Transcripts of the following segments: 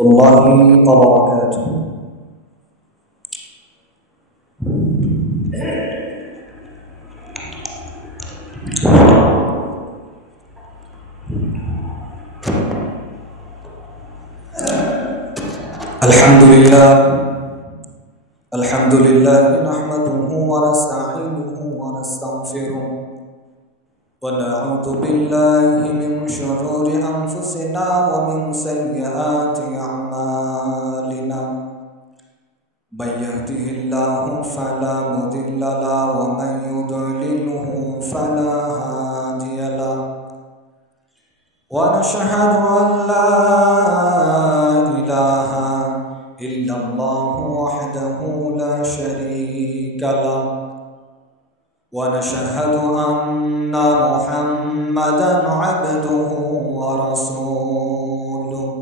الله وبركاته. الحمد لله نحمده ونستعينه ونستغفره ونعوذ بالله من شرور أنفسنا ومن سيئات أعمالنا. من يهده الله فلا مضل له ومن يضلله فلا هادي له. ونشهد أن لا إله إلا الله وحده لا شريك له. ونشهد أن محمدا عبده ورسوله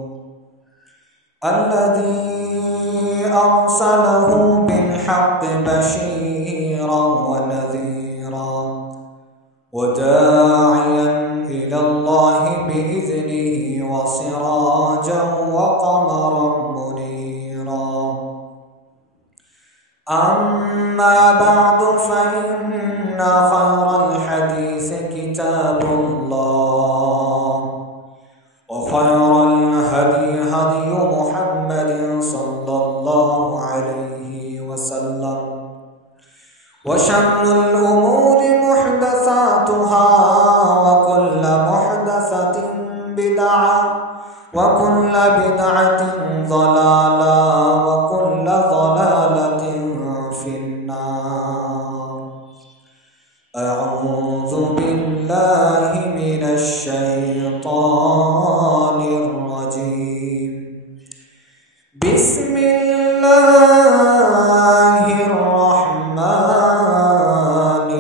الذي أرسله بالحق بشيرا ونذيرا وداعيا إلى الله بإذنه وسراجا وقمرا منيرا. أما بعد فإن خير الحديث كتاب الله وخير الهدي هدي محمد صلى الله عليه وسلم وشر الأمور محدثاتها وكل محدثة بدعة وكل بدعة ضلالة وكل ضلالة في النار. أعوذ بالله من الشيطان الرجيم. بسم الله الرحمن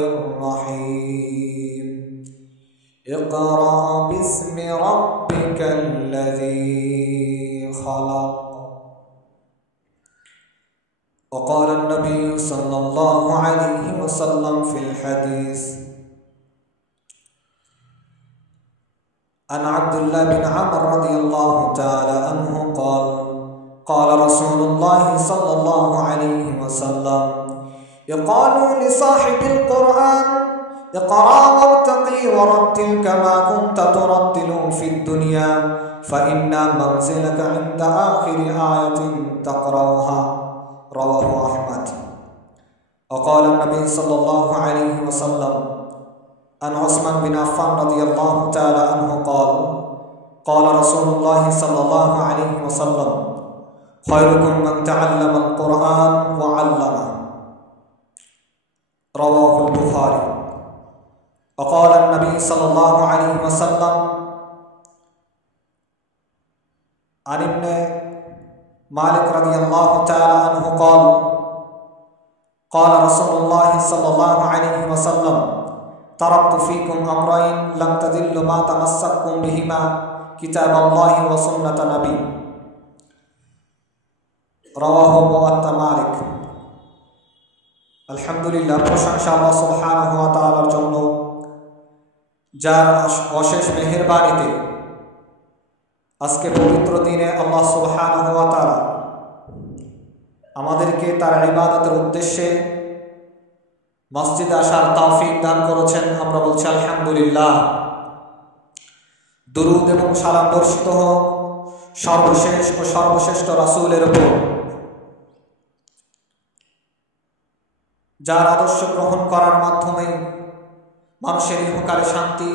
الرحيم. اقرأ باسم ربك الذي خلق. وقال النبي صلى الله عليه وسلم في الحديث عن عبد الله بن عمرو رضي الله تعالى عنه قال قال رسول الله صلى الله عليه وسلم يقال لصاحب القرآن اقرأ وارتقي ورتل كما كنت ترتل في الدنيا فإن منزلك عند آخر آية تقرأها. رواه أحمد. وقال النبي صلى الله عليه وسلم عن عثمان بن عفان رضي الله تعالى عنه قال قال رسول الله صلى الله عليه وسلم خيركم من تعلم القرآن وعلمه. رواه البخاري. وقال النبي صلى الله عليه وسلم عن ابن مالك رضي الله تعالى عنه قال قال رسول الله صلى الله عليه وسلم تركت فيكم أمرين لم تضلوا ما تمسكتم بهما كتاب الله وسنة نبي. رواه মুআত্তা মালিক। আলহামদুলিল্লাহ, প্রশংসা আল্লাহ সুবহানাহু ওয়া তাআলার জন্য, যার অশেষ মেহেরবানিতে আজকে পবিত্র দিনে আল্লাহ সুবহানাহু ওয়া তাআলা আমাদেরকে তার ইবাদতের উদ্দেশ্যে মসজিদে আসার তৌফিক দান করেছেন। আমরা বলছি আলহামদুলিল্লাহ। দুরূদ এবং সালাম বর্ষিত হোক সর্বশেষ ও সর্বশ্রেষ্ঠ রাসূলের উপর, যার আদর্শ গ্রহণ করার মাধ্যমে মানুষের ইহকালে শান্তি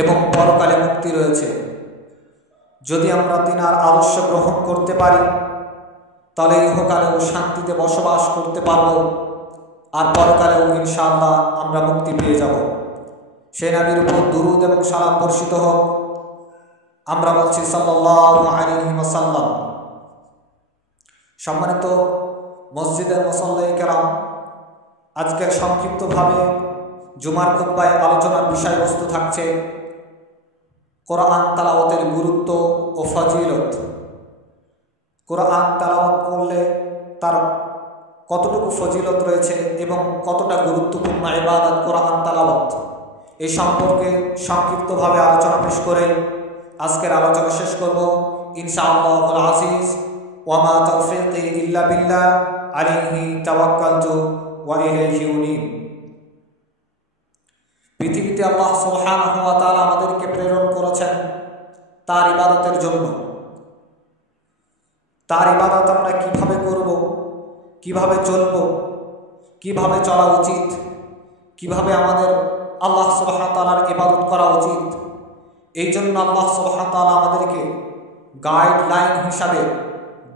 এবং পরকালে মুক্তি রয়েছে। যদি আমরা তিনার আদর্শ গ্রহণ করতে পারি তাহলে ইহকালেও শান্তিতে বসবাস করতে পারব, আর পরকালেও ইনশাআল্লাহ আমরা মুক্তি পেয়ে যাব। সেই নবীর উপর দুরূদ এবং সালাম বর্ষিত হোক। আমরা বলছি সাল্লাল্লাহু আলাইহি ওয়াসাল্লাম। সম্মানিত মসজিদের মুসল্লী কেরাম, আজকের সংক্ষিপ্তভাবে জুমার খুতবায় আলোচনার বিষয়বস্তু থাকছে কোরআন তেলাওয়াতের গুরুত্ব ও ফজিলত। কোরআন তেলাওয়াত করলে তার কতটুকু ফজিলত রয়েছে এবং কতটা গুরুত্বপূর্ণ ইবাদত কোরআন তেলাওয়াত, এই সম্পর্কে সংক্ষিপ্তভাবে আলোচনা পেশ করে আজকের আলোচনা শেষ করব ইনশাআল্লাহুল আজিজ। ওয়া মা তাওফীকি ইল্লা বিল্লাহ, আলাইহি তাওয়াক্কালতু ওয়া ইলাইহি উনীব। পৃথিবীতে আল্লাহ সুবহানাহু ওয়া তাআলা আমাদেরকে প্রেরণ করেছেন তার ইবাদতের জন্য। তার ইবাদত আমরা কিভাবে করব, কিভাবে চলব, কিভাবে চলা উচিত, কিভাবে আমাদের আল্লাহ সুবহানাহু ওয়া তাআলার ইবাদত করা উচিত, এই জন্য আল্লাহ সুবহানাহু ওয়া তাআলা আমাদেরকে গাইডলাইন হিসাবে,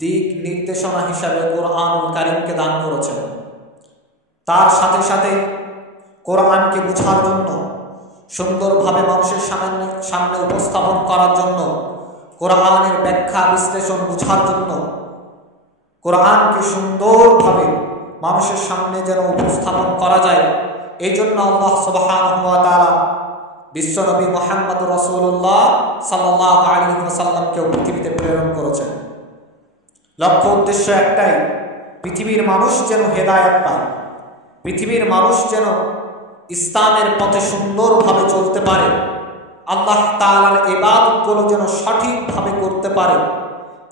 দিক নির্দেশনা হিসাবে কোরআনুল কারীমকে দান করেছেন। তার সাথে সাথে কোরআনকে বোঝার জন্য, সুন্দরভাবে মানুষের সামনে উপস্থাপন করার জন্য, কোরআনের ব্যাখ্যা বিশ্লেষণ বোঝার জন্য, কোরআনকে সুন্দরভাবে মানুষের সামনে যেন উপস্থাপন করা যায়, এই জন্য আল্লাহ সুবহানাহু ওয়া তাআলা বিশ্বনবী মুহাম্মদুর রাসূলুল্লাহ সাল্লাল্লাহু আলাইহি ওয়াসাল্লামকে পৃথিবীতে প্রেরণ করেছেন। লক্ষ্য উদ্দেশ্য একটাই, পৃথিবীর মানুষ যেন হেদায়েত পায়, পৃথিবীর মানুষ যেন ইসলামের পথে সুন্দরভাবে চলতে পারে, আল্লাহ তাআলার ইবাদতগুলো যেন সঠিকভাবে করতে পারে,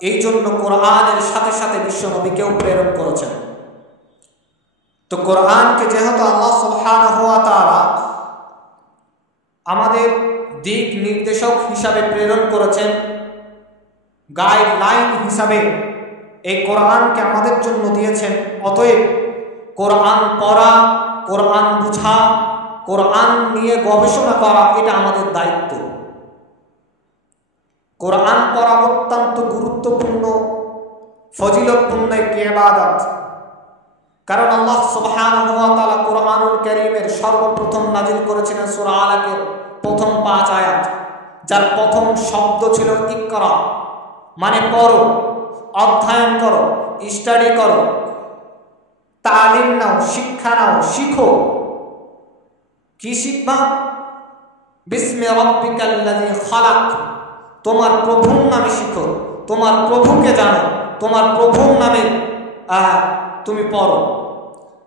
এই জন্য কোরআনের সাথে সাথে বিশ্বনবীকেও প্রেরণ করেছেন। তো কোরআনকে যেহেতু আল্লাহ সুবহানাহু ওয়া তাআলা আমাদের দিক নির্দেশক হিসাবে প্রেরণ করেছেন, গাইডলাইন হিসাবে এই কোরআনকে আমাদের জন্য দিয়েছেন, অতএব কোরআন পড়া, কোরআন বুঝা, কোরআন নিয়ে গবেষণা করা এটা আমাদের দায়িত্ব। কোরআন পড়া অত্যন্ত গুরুত্বপূর্ণ, ফজিলতপূর্ণ একটি ইবাদত। কারণ আল্লাহ সুবহানাহু ওয়া তাআলা কোরআনুল কারীমের সর্বপ্রথম নাজিল করেছিলেন সূরা আলাকের প্রথম 5 আয়াত, যার প্রথম শব্দ ছিল ইকরা, মানে পড়ো, অধ্যয়ন করো, স্টাডি করো, তালিম নাও, শিক্ষা নাও, শিখো। কি শিখবা? বিসমি রাব্বিকাল্লাযী খালাক, তোমার প্রভুর নামে শিখো, তোমার প্রভুকে জানো, তোমার প্রভুর নামে তুমি পড়ো।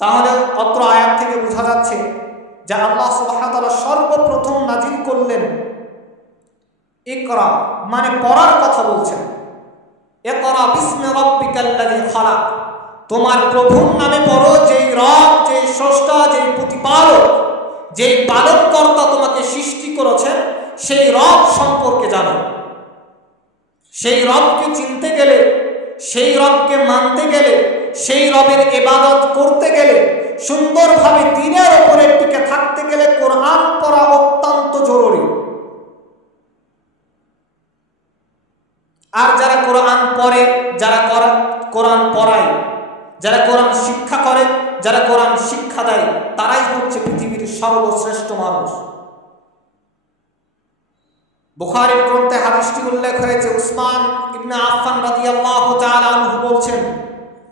তাহলে অত্র আয়াত থেকে বোঝা যাচ্ছে যে আল্লাহ সুবহানাহু ওয়া তাআলা সর্বপ্রথম নাজিল করলেন ইকরা, মানে পড়ার কথা বলছেন। ইকরা বিসমি রাব্বিকাল্লাযী খালাক, তোমার প্রভুর নামে পড়ো, যেই রব, যেই স্রষ্টা, যেই প্রতিপালক, যেই পালনকর্তা তোমাকে সৃষ্টি করেছেন, সেই রব সম্পর্কে জানো। সেই রবকে চিনতে গেলে, সেই রবকে মানতে গেলে, সেই রবের ইবাদত করতে গেলে, সুন্দরভাবে দ্বীনের উপরে টিকে থাকতে গেলে কোরআন পড়া অত্যন্ত জরুরি। আর যারা কোরআন পড়ে, যারা কোরআন পড়ায়, যারা কোরআন শিক্ষা করে, যারা কোরআন শিক্ষা দেয়, তারাই হচ্ছে পৃথিবীর সর্বশ্রেষ্ঠ মানুষ। বুখারীর গ্রন্থে হাদিসটি উল্লেখ হয়েছে, উসমান ইবনে আফফান রাদিয়াল্লাহু তাআলা আনহু বলছেন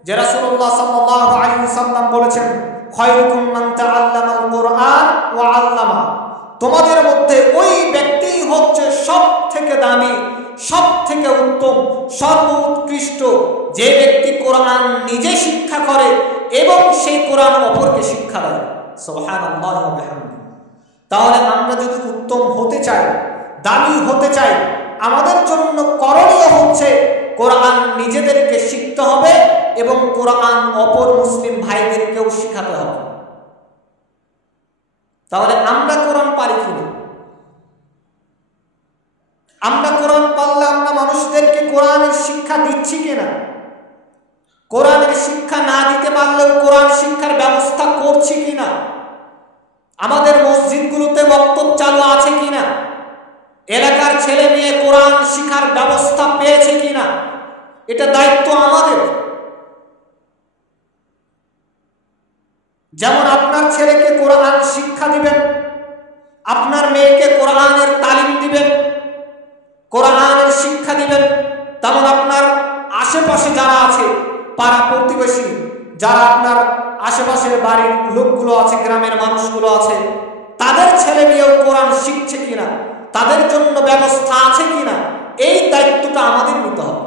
যে রাসূলুল্লাহ সাল্লাল্লাহু আলাইহি ওয়াসাল্লাম বলেছেন, খায়রুকুম মান তাআল্লামাল কুরআন ওয়া আল্লামা, তোমাদের মধ্যে ওই ব্যক্তিই হচ্ছে সবথেকে দামি, সবথেকে উত্তম, সর্বোৎকৃষ্ট, যে ব্যক্তি কোরআন নিজে শিক্ষা করে এবং সেই কোরআন অপরকে শিক্ষা দেয়। সুবহানাল্লাহি ওয়া বিহামদিহি। তাহলে আমরা যদি উত্তম হতে চাই, দামি হতে চাই, আমাদের জন্য করণীয় হচ্ছে কোরআন নিজেদেরকে শিখতে হবে এবং কোরআন অপর মুসলিম ভাইদেরকেও শিখাতে হবে। তাহলে আমরা কোরআন পারি কিনা? আমরা কোরআন পারলে আমরা মানুষদেরকে কোরআনের শিক্ষা দিচ্ছি কিনা? কোরআনের শিক্ষা না দিতে পারলেও কোরআন শিক্ষার ব্যবস্থা করছি কিনা? আমাদের মসজিদগুলোতে বক্তব্য চালু আছে কিনা? এলাকার ছেলে মেয়ে কোরআন শিক্ষার ব্যবস্থা পেয়েছে কিনা? এটা দায়িত্ব আমাদের। যেমন আপনার ছেলেকে কোরআন শিক্ষা দিবেন, আপনার মেয়েকে কোরআনের তালিম দিবেন, কোরআনের শিক্ষা দিবেন, তেমন আপনার আশেপাশে যারা আছে, পাড়া প্রতিবেশী, যারা আপনার আশেপাশের বাড়ির লোকগুলো আছে, গ্রামের মানুষগুলো আছে, তাদের ছেলে মেয়েও কোরআন শিখছে কিনা, তাদের জন্য ব্যবস্থা আছে কিনা, এই দায়িত্বটা আমাদের নিতে হবে।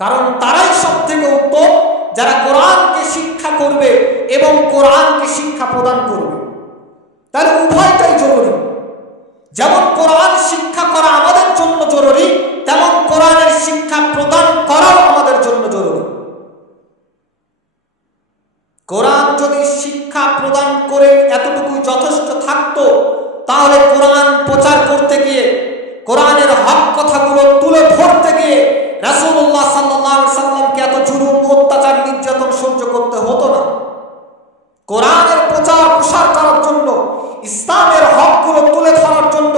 কারণ তারাই সব থেকে উত্তম যারা কোরআনকে শিক্ষা করবে এবং কোরআনকে শিক্ষা প্রদান করবে। তাহলে উভয়টাই জরুরি। যেমন কোরআন শিক্ষা করা আমাদের জন্য জরুরি, তেমন শিক্ষা প্রদান করে এতটুকু যথেষ্ট থাকতো, তাহলে কোরআন প্রচার করতে গিয়ে, কোরআনের হক কথাগুলো তুলে ধরতে গিয়ে রাসূলুল্লাহ সাল্লাল্লাহু আলাইহি সাল্লামকে এত জুলুম, অত্যাচার, নির্যাতন সহ্য করতে হতো না। কোরআনের প্রচার প্রসার করার জন্য, ইসলামের হকগুলো তুলে ধরার জন্য,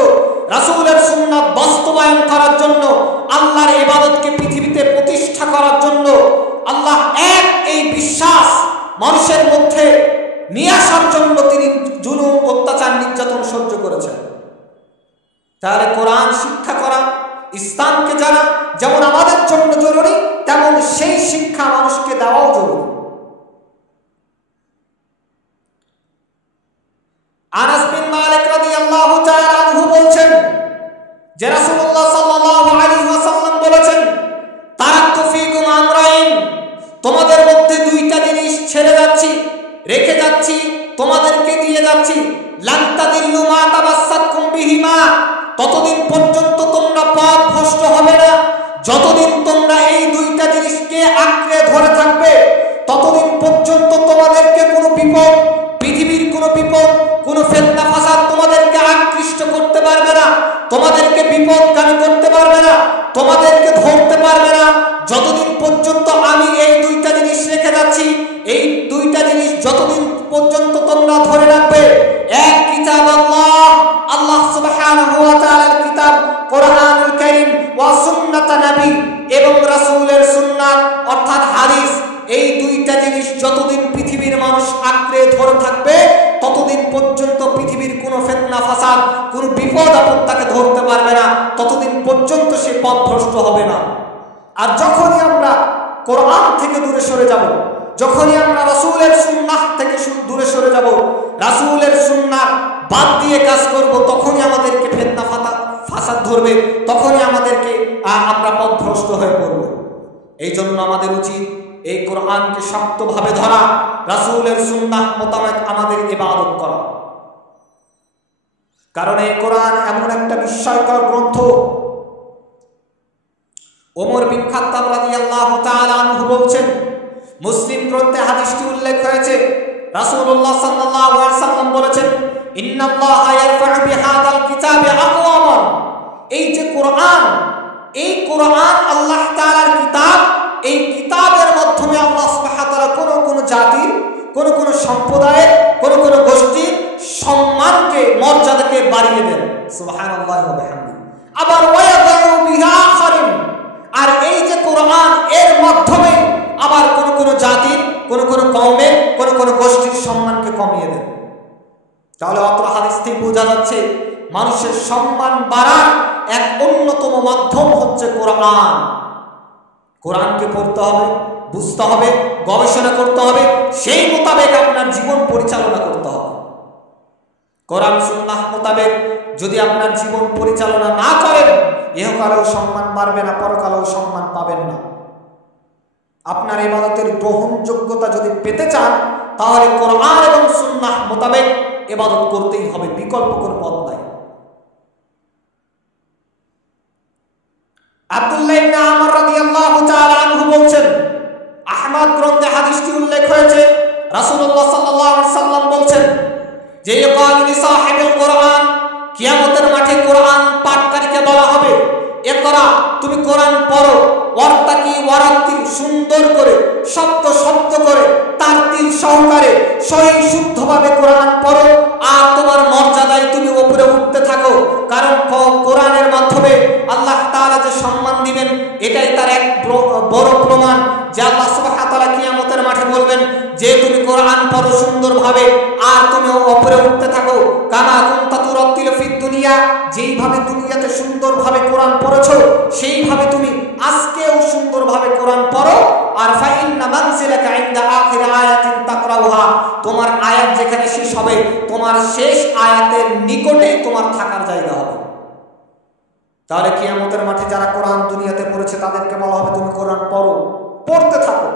রাসূলের সুন্নাত বাস্তবায়ন করার জন্য, আল্লাহর ইবাদতকে পৃথিবীতে প্রতিষ্ঠা করার জন্য, আল্লাহ এক এই বিশ্বাস মানুষের মধ্যে নিয়ে আসার জন্য তিনি জুলুম, অত্যাচার, নির্যাতন সহ্য করেছেন। তাহলে কোরআন শিক্ষা করা, ইসলামকে জানা যেমন আমাদের জন্য জরুরি, তেমন সেই শিক্ষা মানুষকে দেওয়াও জরুরি। আনাস বিন মালিক রাদিয়াল্লাহু তাআলা আনহু বলছেন যে রাসূলুল্লাহ সাল্লাল্লাহু আলাইহি ওয়াসাল্লাম বলেছেন, তারাকতু ফীকুম আমরাইন, তোমাদের মধ্যে দুইটা জিনিস ছেড়ে যাচ্ছি, রেখে যাচ্ছি, তোমাদেরকে দিয়ে যাচ্ছি। লান তাদিল্লু মা তামাসসাকুম বিহিমা, ততদিন পর্যন্ত তোমরা পথভ্রষ্ট হবে না যতদিন তোমরা এই দুইটা জিনিসকে আঁকড়ে ধরে থাকবে। ততদিন পর্যন্ত তোমাদেরকে কোনো বিপদ, পৃথিবীর কোনো বিপদ, কোনো ফিতনা ফাসাদ তোমাদেরকে আকৃষ্ট করতে পারবে না, তোমাদেরকে বিপদগামী করতে পারবে না, তোমাদেরকে ধরতে পারবে না, যতদিন পর্যন্ত আমি এই দুইটা জিনিস রেখে যাচ্ছি। এই দুইটা জিনিস যতদিন পর্যন্ত তোমরা ধরে রাখবে, এক কিতাব আল্লাহ, আল্লাহ সুবহানাহু ওয়া তাআলার কিতাব কোরআনুল কারীম, ওয়া সুন্নাত নবী, এবং রাসূলের সুন্নাত অর্থাৎ হাদিস, এই দুইটা জিনিস যতদিন পৃথিবীর মানুষ আঁকড়ে ধরে থাকবে, ততদিন পর্যন্ত পৃথিবীর কোনো ফিতনা ফাসাদ, কোনো বিপদ আপদ তাকে ধরতে পারবে না, ততদিন পর্যন্ত সে পথভ্রষ্ট হবে না। আর যখনই আমরা কোরআন থেকে দূরে সরে যাব, যখনই আমরা রাসূলের সুন্নাহ থেকে দূরে সরে যাব, রাসূলের সুন্নাহ বাদ দিয়ে কাজ করব, তখনই আমাদেরকে ফিতনা ফাসাদ ধরবে, তখনই আমাদেরকে আমরা পথভ্রষ্ট হয়ে পড়ব। এই জন্য আমাদের উচিত এই কোরআনকে শক্তভাবে ধরা, রাসূলের সুন্নাহ মোতাবেক আমাদের ইবাদত করা। কারণ এই কোরআন এমন একটা বিস্ময়কর গ্রন্থ। ওমর বিন খাত্তাব রাদিয়াল্লাহু তাআলা আনহু বলছেন, মুসলিম গ্রন্থে হাদিসটি উল্লেখ হয়েছে, রাসূলুল্লাহ সাল্লাল্লাহু আলাইহি সাল্লাম বলেছেন, ইন্নাল্লাহা ইয়ারফা'ু বিহাদাল কিতাবি আকওয়ামান, এই যে কোরআন, এই কোরআন আল্লাহ তাআলার কিতাব, এই কিতাবের মাধ্যমে আল্লাহ সুবহানাহু ওয়া তাআলা কোন জাতির, কোন সম্প্রদায়ের, কোন গোষ্ঠীর সম্মানকে, মর্যাদাকে বাড়িয়ে দেন। সুবহানাল্লাহি ওয়া বিহামদিহি। আবার ওয়ায়াদউ বিহা আখারিন, আর এই যে কোরআন, এর মাধ্যমে আবার কোন জাতির, কোন কওমের, কোন গোষ্ঠীর সম্মানকে কমিয়ে দেন। তাহলে অত্র হাদিস থেকে বোঝা যাচ্ছে মানুষের সম্মান বাড়ার এক অন্যতম মাধ্যম হচ্ছে কোরআন। কোরআনকে পড়তে হবে, বুঝতে হবে, গবেষণা করতে হবে, সেই মোতাবেক আপনার জীবন পরিচালনা করতে হবে। কোরআন সুন্নাহ মোতাবেক যদি আপনার জীবন পরিচালনা না করেন, ইহকালেও সম্মান বাড়বে না, পরকালেও সম্মান পাবেন না। আপনার ইবাদতের গ্রহণযোগ্যতা যদি পেতে চান, তাহলে কোরআন এবং সুন্নাহ মোতাবেক ইবাদত করতেই হবে, বিকল্প কোনো পথ নাই। আব্দুল্লাহ ইবনে আমর রাদিয়াল্লাহু তাআলা আনহু বলছেন, আহমদ গ্রন্থে হাদিসটি উল্লেখ হয়েছে, রাসূলুল্লাহ সাল্লাল্লাহু আলাইহি সাল্লাম বলছেন যে ইয়াকালু লিসাহিবিল কোরআন, কিয়ামতের মাঠে কোরআন পাঠকারীকে বলা হবে, ইকরা, তুমি কোরআন পড়ো, ওয়ারতাকি ওয়ারাত্তিল, সুন্দর করে, শব্দ করে, তারতিল সহকারে, সহি শুদ্ধভাবে কোরআন পড়ো, আর তোমার মর্যাদায় তুমি উপরে উঠতে থাকো। কারণ কোরআনের মাধ্যমে আল্লাহ তাআলা যে সম্মান দিবেন, এটাই তার এক বড় প্রমাণ যে আল্লাহ সুবহানাহু ওয়া তাআলা কিয়ামতের মাঠে বলবেন যে তুমি কোরআন পড়ো সুন্দরভাবে, আর তুমি উপরে উঠতে থাকো। কামা কুনতা তুরাত্তিলু ফিদ দুনিয়া, যেইভাবে দুনিয়াতে সুন্দরভাবে কোরআন পড়েছো, সেইভাবে তুমি আজকেও সুন্দরভাবে কোরআন পড়ো। আর ফাইন্না মানজিলাকা ইনদা আখির আয়াতিন তাকরাউহা, তোমার আয়াত যেখানে শেষ হবে, তোমার শেষ আয়াতের নিকটেই তোমার থাকার জায়গা হবে। তাহলে কিয়ামতের মাঠে যারা কোরআন দুনিয়াতে পড়েছে, তাদেরকে বলা হবে তুমি কোরআন পড়ো, পড়তে থাকো,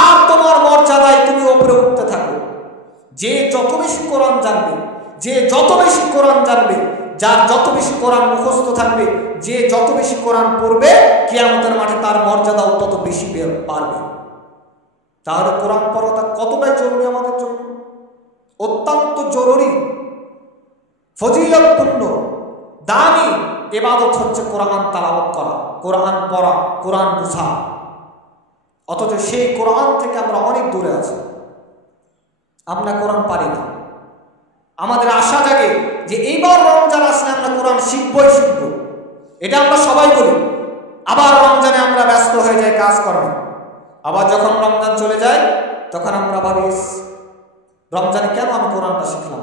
আর তোমার মর্যাদায় তুমি উপরে উঠতে থাকো। যে যত বেশি কোরআন জানবে, যে যত বেশি কোরআন জানবে, যার যত বেশি কোরআন মুখস্থ থাকবে, যে যত বেশি কোরআন পড়বে, কিয়ামতের মাঠে তার মর্যাদাও তত বেশি বাড়বে। তাহলে কোরআন পড়াটা কতটাই জরুরি আমাদের জন্য। অত্যন্ত জরুরি, ফজিলতপূর্ণ, দামি ইবাদত হচ্ছে কোরআন তেলাওয়াত করা, কোরআন পড়া, কোরআন বোঝা। অথচ সেই কোরআন থেকে আমরা অনেক দূরে আছি, আমরা কোরআন পারি না। আমাদের আশা জাগে যে এইবার রমজান আসলে আমরা কোরআন শিখবই শিখব, এটা আমরা সবাই বলি। আবার রমজানে আমরা ব্যস্ত হয়ে যাই কাজ কর্মে। আবার যখন রমজান চলে যায় তখন আমরা ভাবি রমজানে কেন আমি কোরআনটা শিখলাম।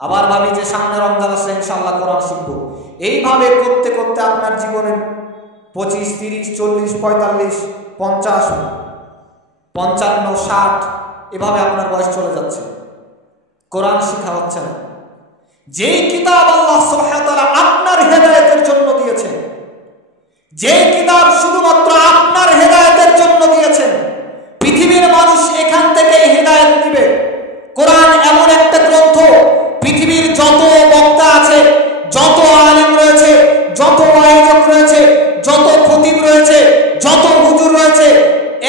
আবার ভাবি যে সামনে রমজান আসলে ইনশাআল্লাহ কোরআন শিখবো। এইভাবে করতে করতে আপনার জীবনের 25, 30, 40, 45, 50, 55, 60 এভাবে আপনার বয়স চলে যাচ্ছে, কোরআন শিখা হচ্ছে না। যেই কিতাব আল্লাহ সুবহানাহু ওয়া তাআলা আপনার হেদায়েতের জন্য দিয়েছেন, যেই কিতাব শুধুমাত্র আপনার হেদায়েতের জন্য দিয়েছেন, পৃথিবীর মানুষ এখান থেকেই হেদায়েত নেবে। কোরআন এমন একটা গ্রন্থ, পৃথিবীর যত বক্তা আছে, যত আলেম রয়েছে, যত ওয়াইজক রয়েছে, যত খতিব রয়েছে, যত হুজুর রয়েছে,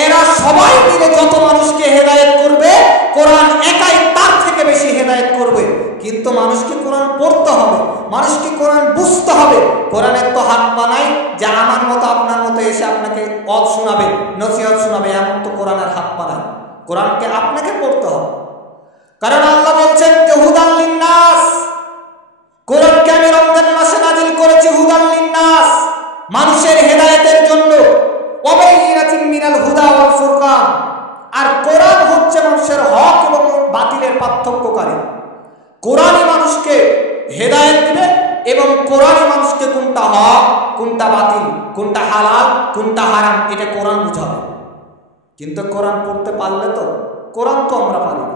এরা সবাই মিলে যত মানুষকে হেদায়েত করবে, কোরআন একাই তার থেকে বেশি হেদায়েত করবে। কিন্তু মানুষকে কোরআন পড়তে হবে, মানুষকে কোরআন বুঝতে হবে। কোরআনের তো হাত বানাই যে আমার মতো আপনার মতো এসে আপনাকে ওয়াজ শোনাবে, নসিহত শোনাবে, এমন তো কোরআনের হাত বানায়। কোরআনকে আপনাকে পড়তে হবে, কারণ আল্লাহ বলছেন যে হুদাল লিন্নাস, কোরআনকে আমি রমজান মাসে নাজিল করেছি হুদাল লিন্নাস, মানুষের হেদায়েতের জন্য, ওয়াবাইয়িনাতিন মিনাল হুদা ওয়াল ফুরকান। আর কোরআন হচ্ছে মানুষের হক এবং বাতিলের পার্থক্যকারী। কোরআনই মানুষকে হেদায়েত দিবে এবং কোরআনই মানুষকে কোনটা হক, কোনটা বাতিল, কোনটা হালাল, কোনটা হারাম, এটা কোরআন বুঝাবে। কিন্তু কোরআন পড়তে পারলে তো, কোরআন তো আমরা পারি না।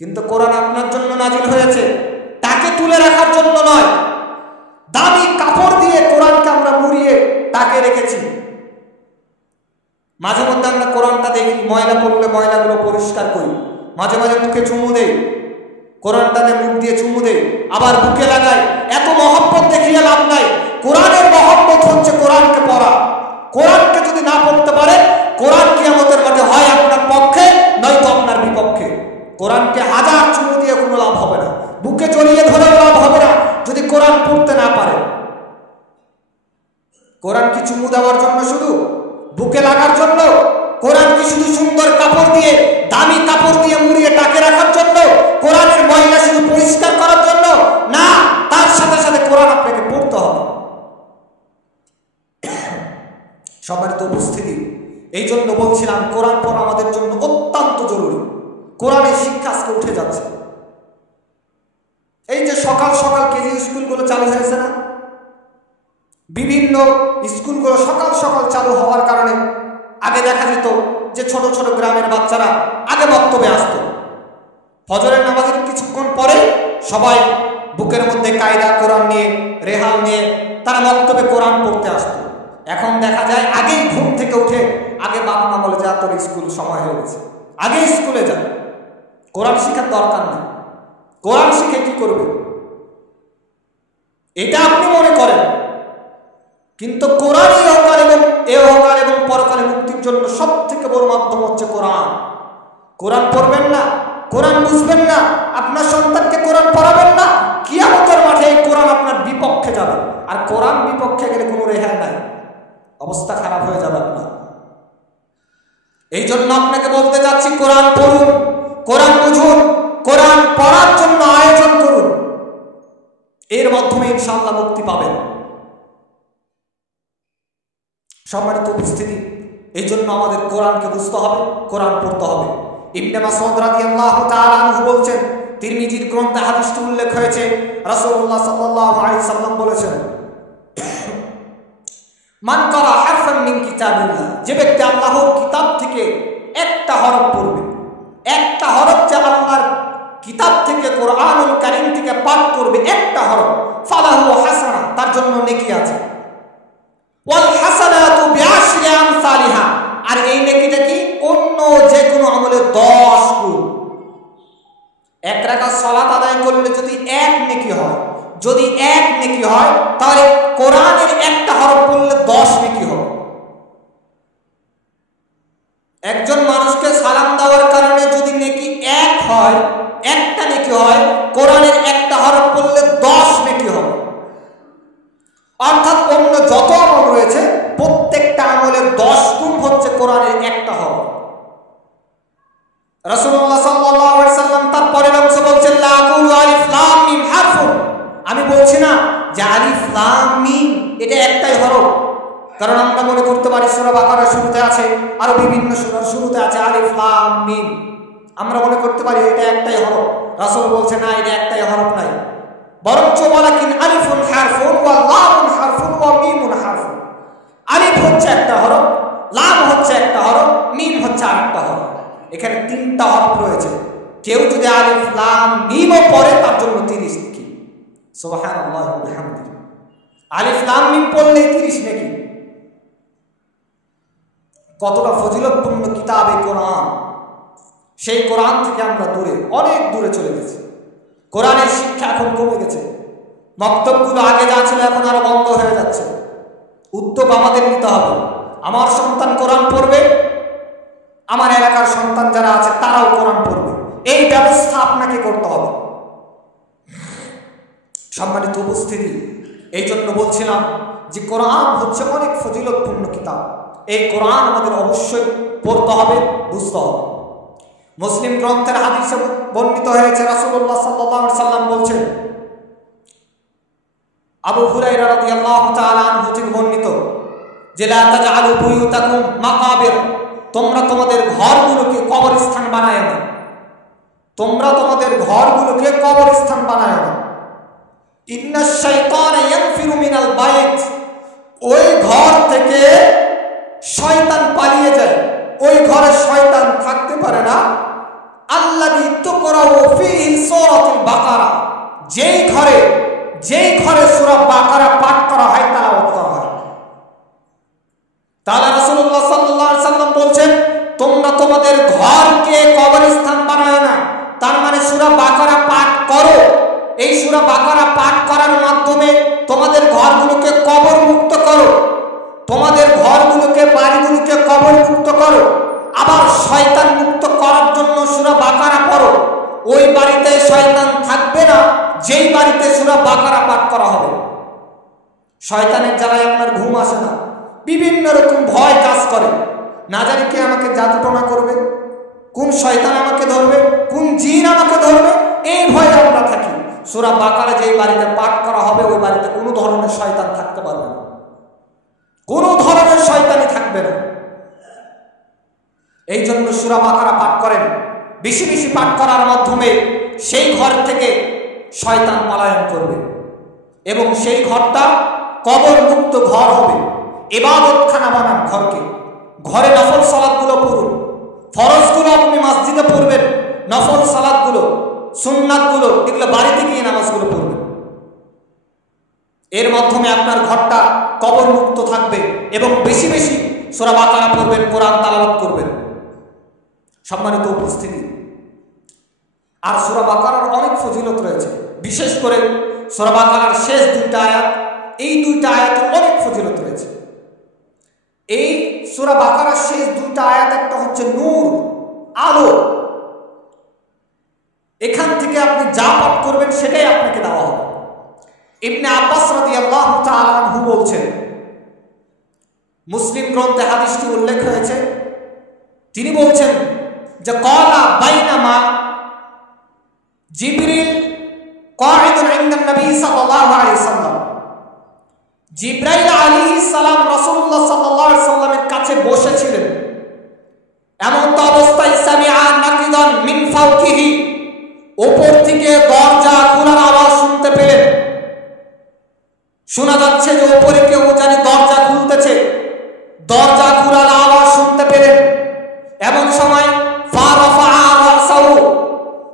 কিন্তু কোরআন আপনার জন্য নাজিল হয়েছে, তাকে তুলে রাখার জন্য নয়। দামি কাপড় দিয়ে কোরআনকে আমরা মুড়িয়ে তাকে রেখেছি। মাঝে মধ্যে আমরা কোরআনটা দেখি, ময়লা পড়লে ময়লাগুলো পরিষ্কার করি, মাঝে মাঝে মুখে চুমু দেই, কোরআনটাতে মুখ দিয়ে চুমু দেই, আবার বুকে লাগাই। এত মহব্বত দেখিয়ে লাভ নাই। কোরআনের মহব্বত হচ্ছে কোরআনকে পড়া। কোরআনকে যদি না পড়তে পারে, কোরআন কিয়ামতের মাঠে হয় আপনার পক্ষে, নয়তো আপনার বিপক্ষে। কোরআনকে হাজার চুমু দিয়ে কোনো লাভ হবে না, বুকে জড়িয়ে ধরেও লাভ হবে না যদি কোরআন পড়তে না পারে। কোরআন কি চুমু দেওয়ার জন্য শুধু, বুকে লাগার জন্য? কোরআন কি শুধু সুন্দর কাপড় দিয়ে, দামি কাপড় দিয়ে মুড়িয়ে টাকে রাখার জন্য? কোরআনের ময়লা শুধু পরিষ্কার করার জন্য? না, তার সাথে সাথে কোরআন আপনাকে পড়তে হবে। সম্মানিত উপস্থিতি, এই জন্য বলছিলাম কোরআন পড়া আমাদের জন্য অত্যন্ত জরুরি। কোরআনের শিক্ষা আজকে উঠে যাচ্ছে। এই যে সকাল সকাল কেজি স্কুলগুলো চালু হয়েছে না, বিভিন্ন স্কুলগুলো সকাল সকাল চালু হওয়ার কারণে আগে দেখা যেত যে ছোট ছোট গ্রামের বাচ্চারা আগে বক্তব্যে আসতো। ফজরের নামাজের কিছুক্ষণ পরে সবাই বুকের মধ্যে কায়দা কোরআন নিয়ে, রেহাল নিয়ে তারা বক্তব্যে কোরআন পড়তে আসতো। এখন দেখা যায় আগেই ঘুম থেকে উঠে আগে বাবা মা বলে, যা তোর স্কুল সময় হয়ে গেছে, আগে স্কুলে যা, কোরআন শিখার দরকার নেই। কোরআন শিখে কি করবে এটা আপনি মনে করেন, কিন্তু কোরআন ইহকাল এবং পরকালে মুক্তির জন্য সব থেকে বড় মাধ্যম হচ্ছে কোরআন। কোরআন পড়বেন না, কোরআন বুঝবেন না, আপনার সন্তানকে কোরআন পড়াবেন না, কিয়ামতের মাঠে এই কোরআন আপনার বিপক্ষে যাবে। আর কোরআন বিপক্ষে গেলে কোনো রেহাই নাই, অবস্থা খারাপ হয়ে যাবে আপনার। এই জন্য আপনাকে বলতে যাচ্ছি, কোরআন পড়ুন, কোরআন বুঝুন, কোরআন পড়ার জন্য আয়োজন করুন। এর মাধ্যমে ইনশাআল্লাহ মুক্তি পাবেন। সম্মানিত উপস্থিতি, এই জন্য আমাদের কোরআনকে বুঝতে হবে, কোরআন পড়তে হবে। ইবনে মাসউদ রাদিয়াল্লাহু তাআলা আনহু বলছেন, তিরমিজির গ্রন্থে হাদিসটি উল্লেখ হয়েছে, রাসূলুল্লাহ সাল্লাল্লাহু আলাইহি সাল্লাম বলেছেন, মান ক্বারা হারফান মিন কিতাবিল্লাহ, যে ব্যক্তি আল্লাহর কিতাব থেকে একটা হরফ পড়বে, একটা হরফ যে আল্লাহর কিতাব থেকে, কোরআনুল কারীম থেকে পাঠ করবে, একটা হরফ, ফালাহু হাসানা, তার জন্য নেকি আছে। ওয়াল হাসানাতু বিআশরি আমসালিহা, আর এই নেকিটা কি অন্য যে কোনো আমলের 10 গুণ। এক রাকাত সালাত আদায় করলে যদি এক নেকি হয়, যদি এক নেকি হয়, তাহলে কোরআনের একটা হরফ পড়লে 10 নেকি হবে। একজন মানুষকে সালাম দেওয়ার কারণে যদি নেকি 1 রাসূলুল্লাহ সাল্লাল্লাহু আলাইহি সাল্লাম তার পরের অংশ বলছেন লা আকুলু আলিফ লাম মিম হারফুন, আমি বলছি না যে আলিফ লাম মিম এটা একটাই হরফ, কারণ আমরা মনে করতে পারি সূরা বাকারার শুরুতে আছে, আরো বিভিন্ন সূরার শুরুতে আছে আলিফ লাম মিম, আমরা মনে করতে পারি এটা একটাই হরফ। রাসূল বলছে না, এটা একটাই হরফ নাই, বরঞ্চ ওয়ালাকিন আলিফুন হারফুন ওয়া লামুন হারফুন ওয়া মিমুন হারফুন। আলিফ হচ্ছে একটা হরফ, লাম হচ্ছে একটা হরফ, মিম হচ্ছে আরেকটা হরফ। এখানে তিনটা হরফ রয়েছে। কেউ যদি আলিফ লাম মিমও পড়ে তার জন্য 30 নেকি। সুবহানাল্লাহ ওয়া বিহামদিহি। আলিফ লাম মিম পড়লেই 30 নেকি। কতটা ফজিলতপূর্ণ কিতাব এই কোরআন। সেই কোরআন থেকে আমরা দূরে, অনেক দূরে চলে গেছি। কোরআনের শিক্ষা এখন কমে গেছে। মক্তবগুলো আগে যা ছিল এখন আরো বন্ধ হয়ে যাচ্ছে। উদ্যোগ আমাদের নিতে হবে। আমার সন্তান কোরআন পড়বে, আমার এলাকার সন্তান যারা আছে তারাও কোরআন পড়বে, এই ব্যবস্থা আপনাকে করতে হবে। সম্মানিত উপস্থিতি, এই জন্য বলছিলাম যে কোরআন হচ্ছে অনেক ফজিলতপূর্ণ কিতাব। এই কোরআন আমাদের অবশ্যই পড়তে হবে, বুঝতে হবে। মুসলিম গ্রন্থের হাদিসে বর্ণিত হয়েছে, রাসূলুল্লাহ সাল্লাল্লাহু আলাইহি সাল্লাম বলছেন, আবু হুরায়রা রাদিয়াল্লাহু তাআলা আনহু থেকে বর্ণিত যে লা তাজআলু বুয়ুতাকুম মাকাবির, তোমরা তোমাদের ঘরগুলোকে কবরস্থান বানায় না, তোমরা তোমাদের ঘরগুলোকে কবরস্থান বানায় না। ইন্নাশ শাইতানা ইয়ানফিরু মিনাল বাইত, ওই ঘর থেকে শয়তান পালিয়ে যায়, ওই ঘরে শয়তান থাকতে পারে না। আল্লাযী তুকরাউ ফীহি সূরাতুল বাকারা, যেই ঘরে সূরা বাকারা পাঠ করা হয়, তেলাওয়াত করা হয়। তাহলে রাসূলুল্লাহ সাল্লাল্লাহু আলাইহি সাল্লাম বলছেন তোমরা তোমাদের ঘরকে কবরস্থান বানায় না, তার মানে সূরা বাকারা পাঠ করো। এই সূরা বাকারা পাঠ করার মাধ্যমে তোমাদের ঘরগুলোকে কবর মুক্ত করো, তোমাদের ঘরগুলোকে, বাড়িগুলোকে কবর মুক্ত করো। আবার শয়তান মুক্ত করার জন্য সূরা বাকারা পড়ো। ওই বাড়িতে শয়তান থাকবে না যেই বাড়িতে সূরা বাকারা পাঠ করা হবে। শয়তানের জ্বালায় আপনার ঘুম আসে না, বিভিন্ন রকম ভয় কাজ করে, না জানি কে আমাকে জাদুটোনা করবে, কোন শয়তান আমাকে ধরবে, কোন জিন আমাকে ধরবে, এই ভয়ে আমরা থাকি। সূরা বাকারা যেই বাড়িতে পাঠ করা হবে ওই বাড়িতে কোনো ধরনের শয়তান থাকতে পারবে না, কোনো ধরনের শয়তানি থাকবে না। এই জন্য সূরা বাকারা পাঠ করেন, বেশি বেশি পাঠ করার মাধ্যমে সেই ঘর থেকে শয়তান পলায়ন করবে এবং সেই ঘরটা কবর মুক্ত ঘর হবে। ইবাদতখানা বানান ঘরকে, ঘরে নফল সালাতগুলো পড়ুন, ফরজগুলো আপনি মসজিদে পড়বেন, নফল সালাতগুলো, সুন্নাতগুলো এগুলো বাড়িতে গিয়ে নামাজগুলো পড়বেন। এর মাধ্যমে আপনার ঘরটা কবর মুক্ত থাকবে এবং বেশি বেশি সূরা বাকারা পড়বেন, কোরআন তেলাওয়াত করবেন। সম্মানিত উপস্থিতি, আর সূরা বাকারার অনেক ফজিলত রয়েছে, বিশেষ করে সূরা বাকারার শেষ দুইটা আয়াত, এই দুইটা আয়াতের অনেক ফজিলত রয়েছে। এই সূরা বাকারার শেষ দুইটা আয়াত, একটা হচ্ছে নূর, আলো, এখান থেকে আপনি যা পাঠ করবেন সেটাই আপনাকে দেওয়া হবে। ইবনে আব্বাস রাদিয়াল্লাহু তাআলা আনহু বলছেন, মুসলিম গ্রন্থে হাদিসটি উল্লেখ হয়েছে, তিনি বলছেন যে ক্বালা বাইনামা জিবরিল কাঈদুন ইনদান নবী সাল্লাল্লাহু আলাইহি সাল্লাম, জিবরাইল আলাইহিস সালাম রাসূলুল্লাহ সাল্লাল্লাহু আলাইহি সাল্লামের কাছে বসেছিলেন। এমন তো অবস্থায় সামিআ নাকিদান মিন ফাওকিহি, উপর থেকে দরজা খোলার আওয়াজ শুনতে পেলেন। শোনা যাচ্ছে যে উপরে কেউ জানি দরজা খুলতেছে, দরজা খোলার আওয়াজ শুনতে পেলেন। এমন সময় ফারাফা রাসাহু,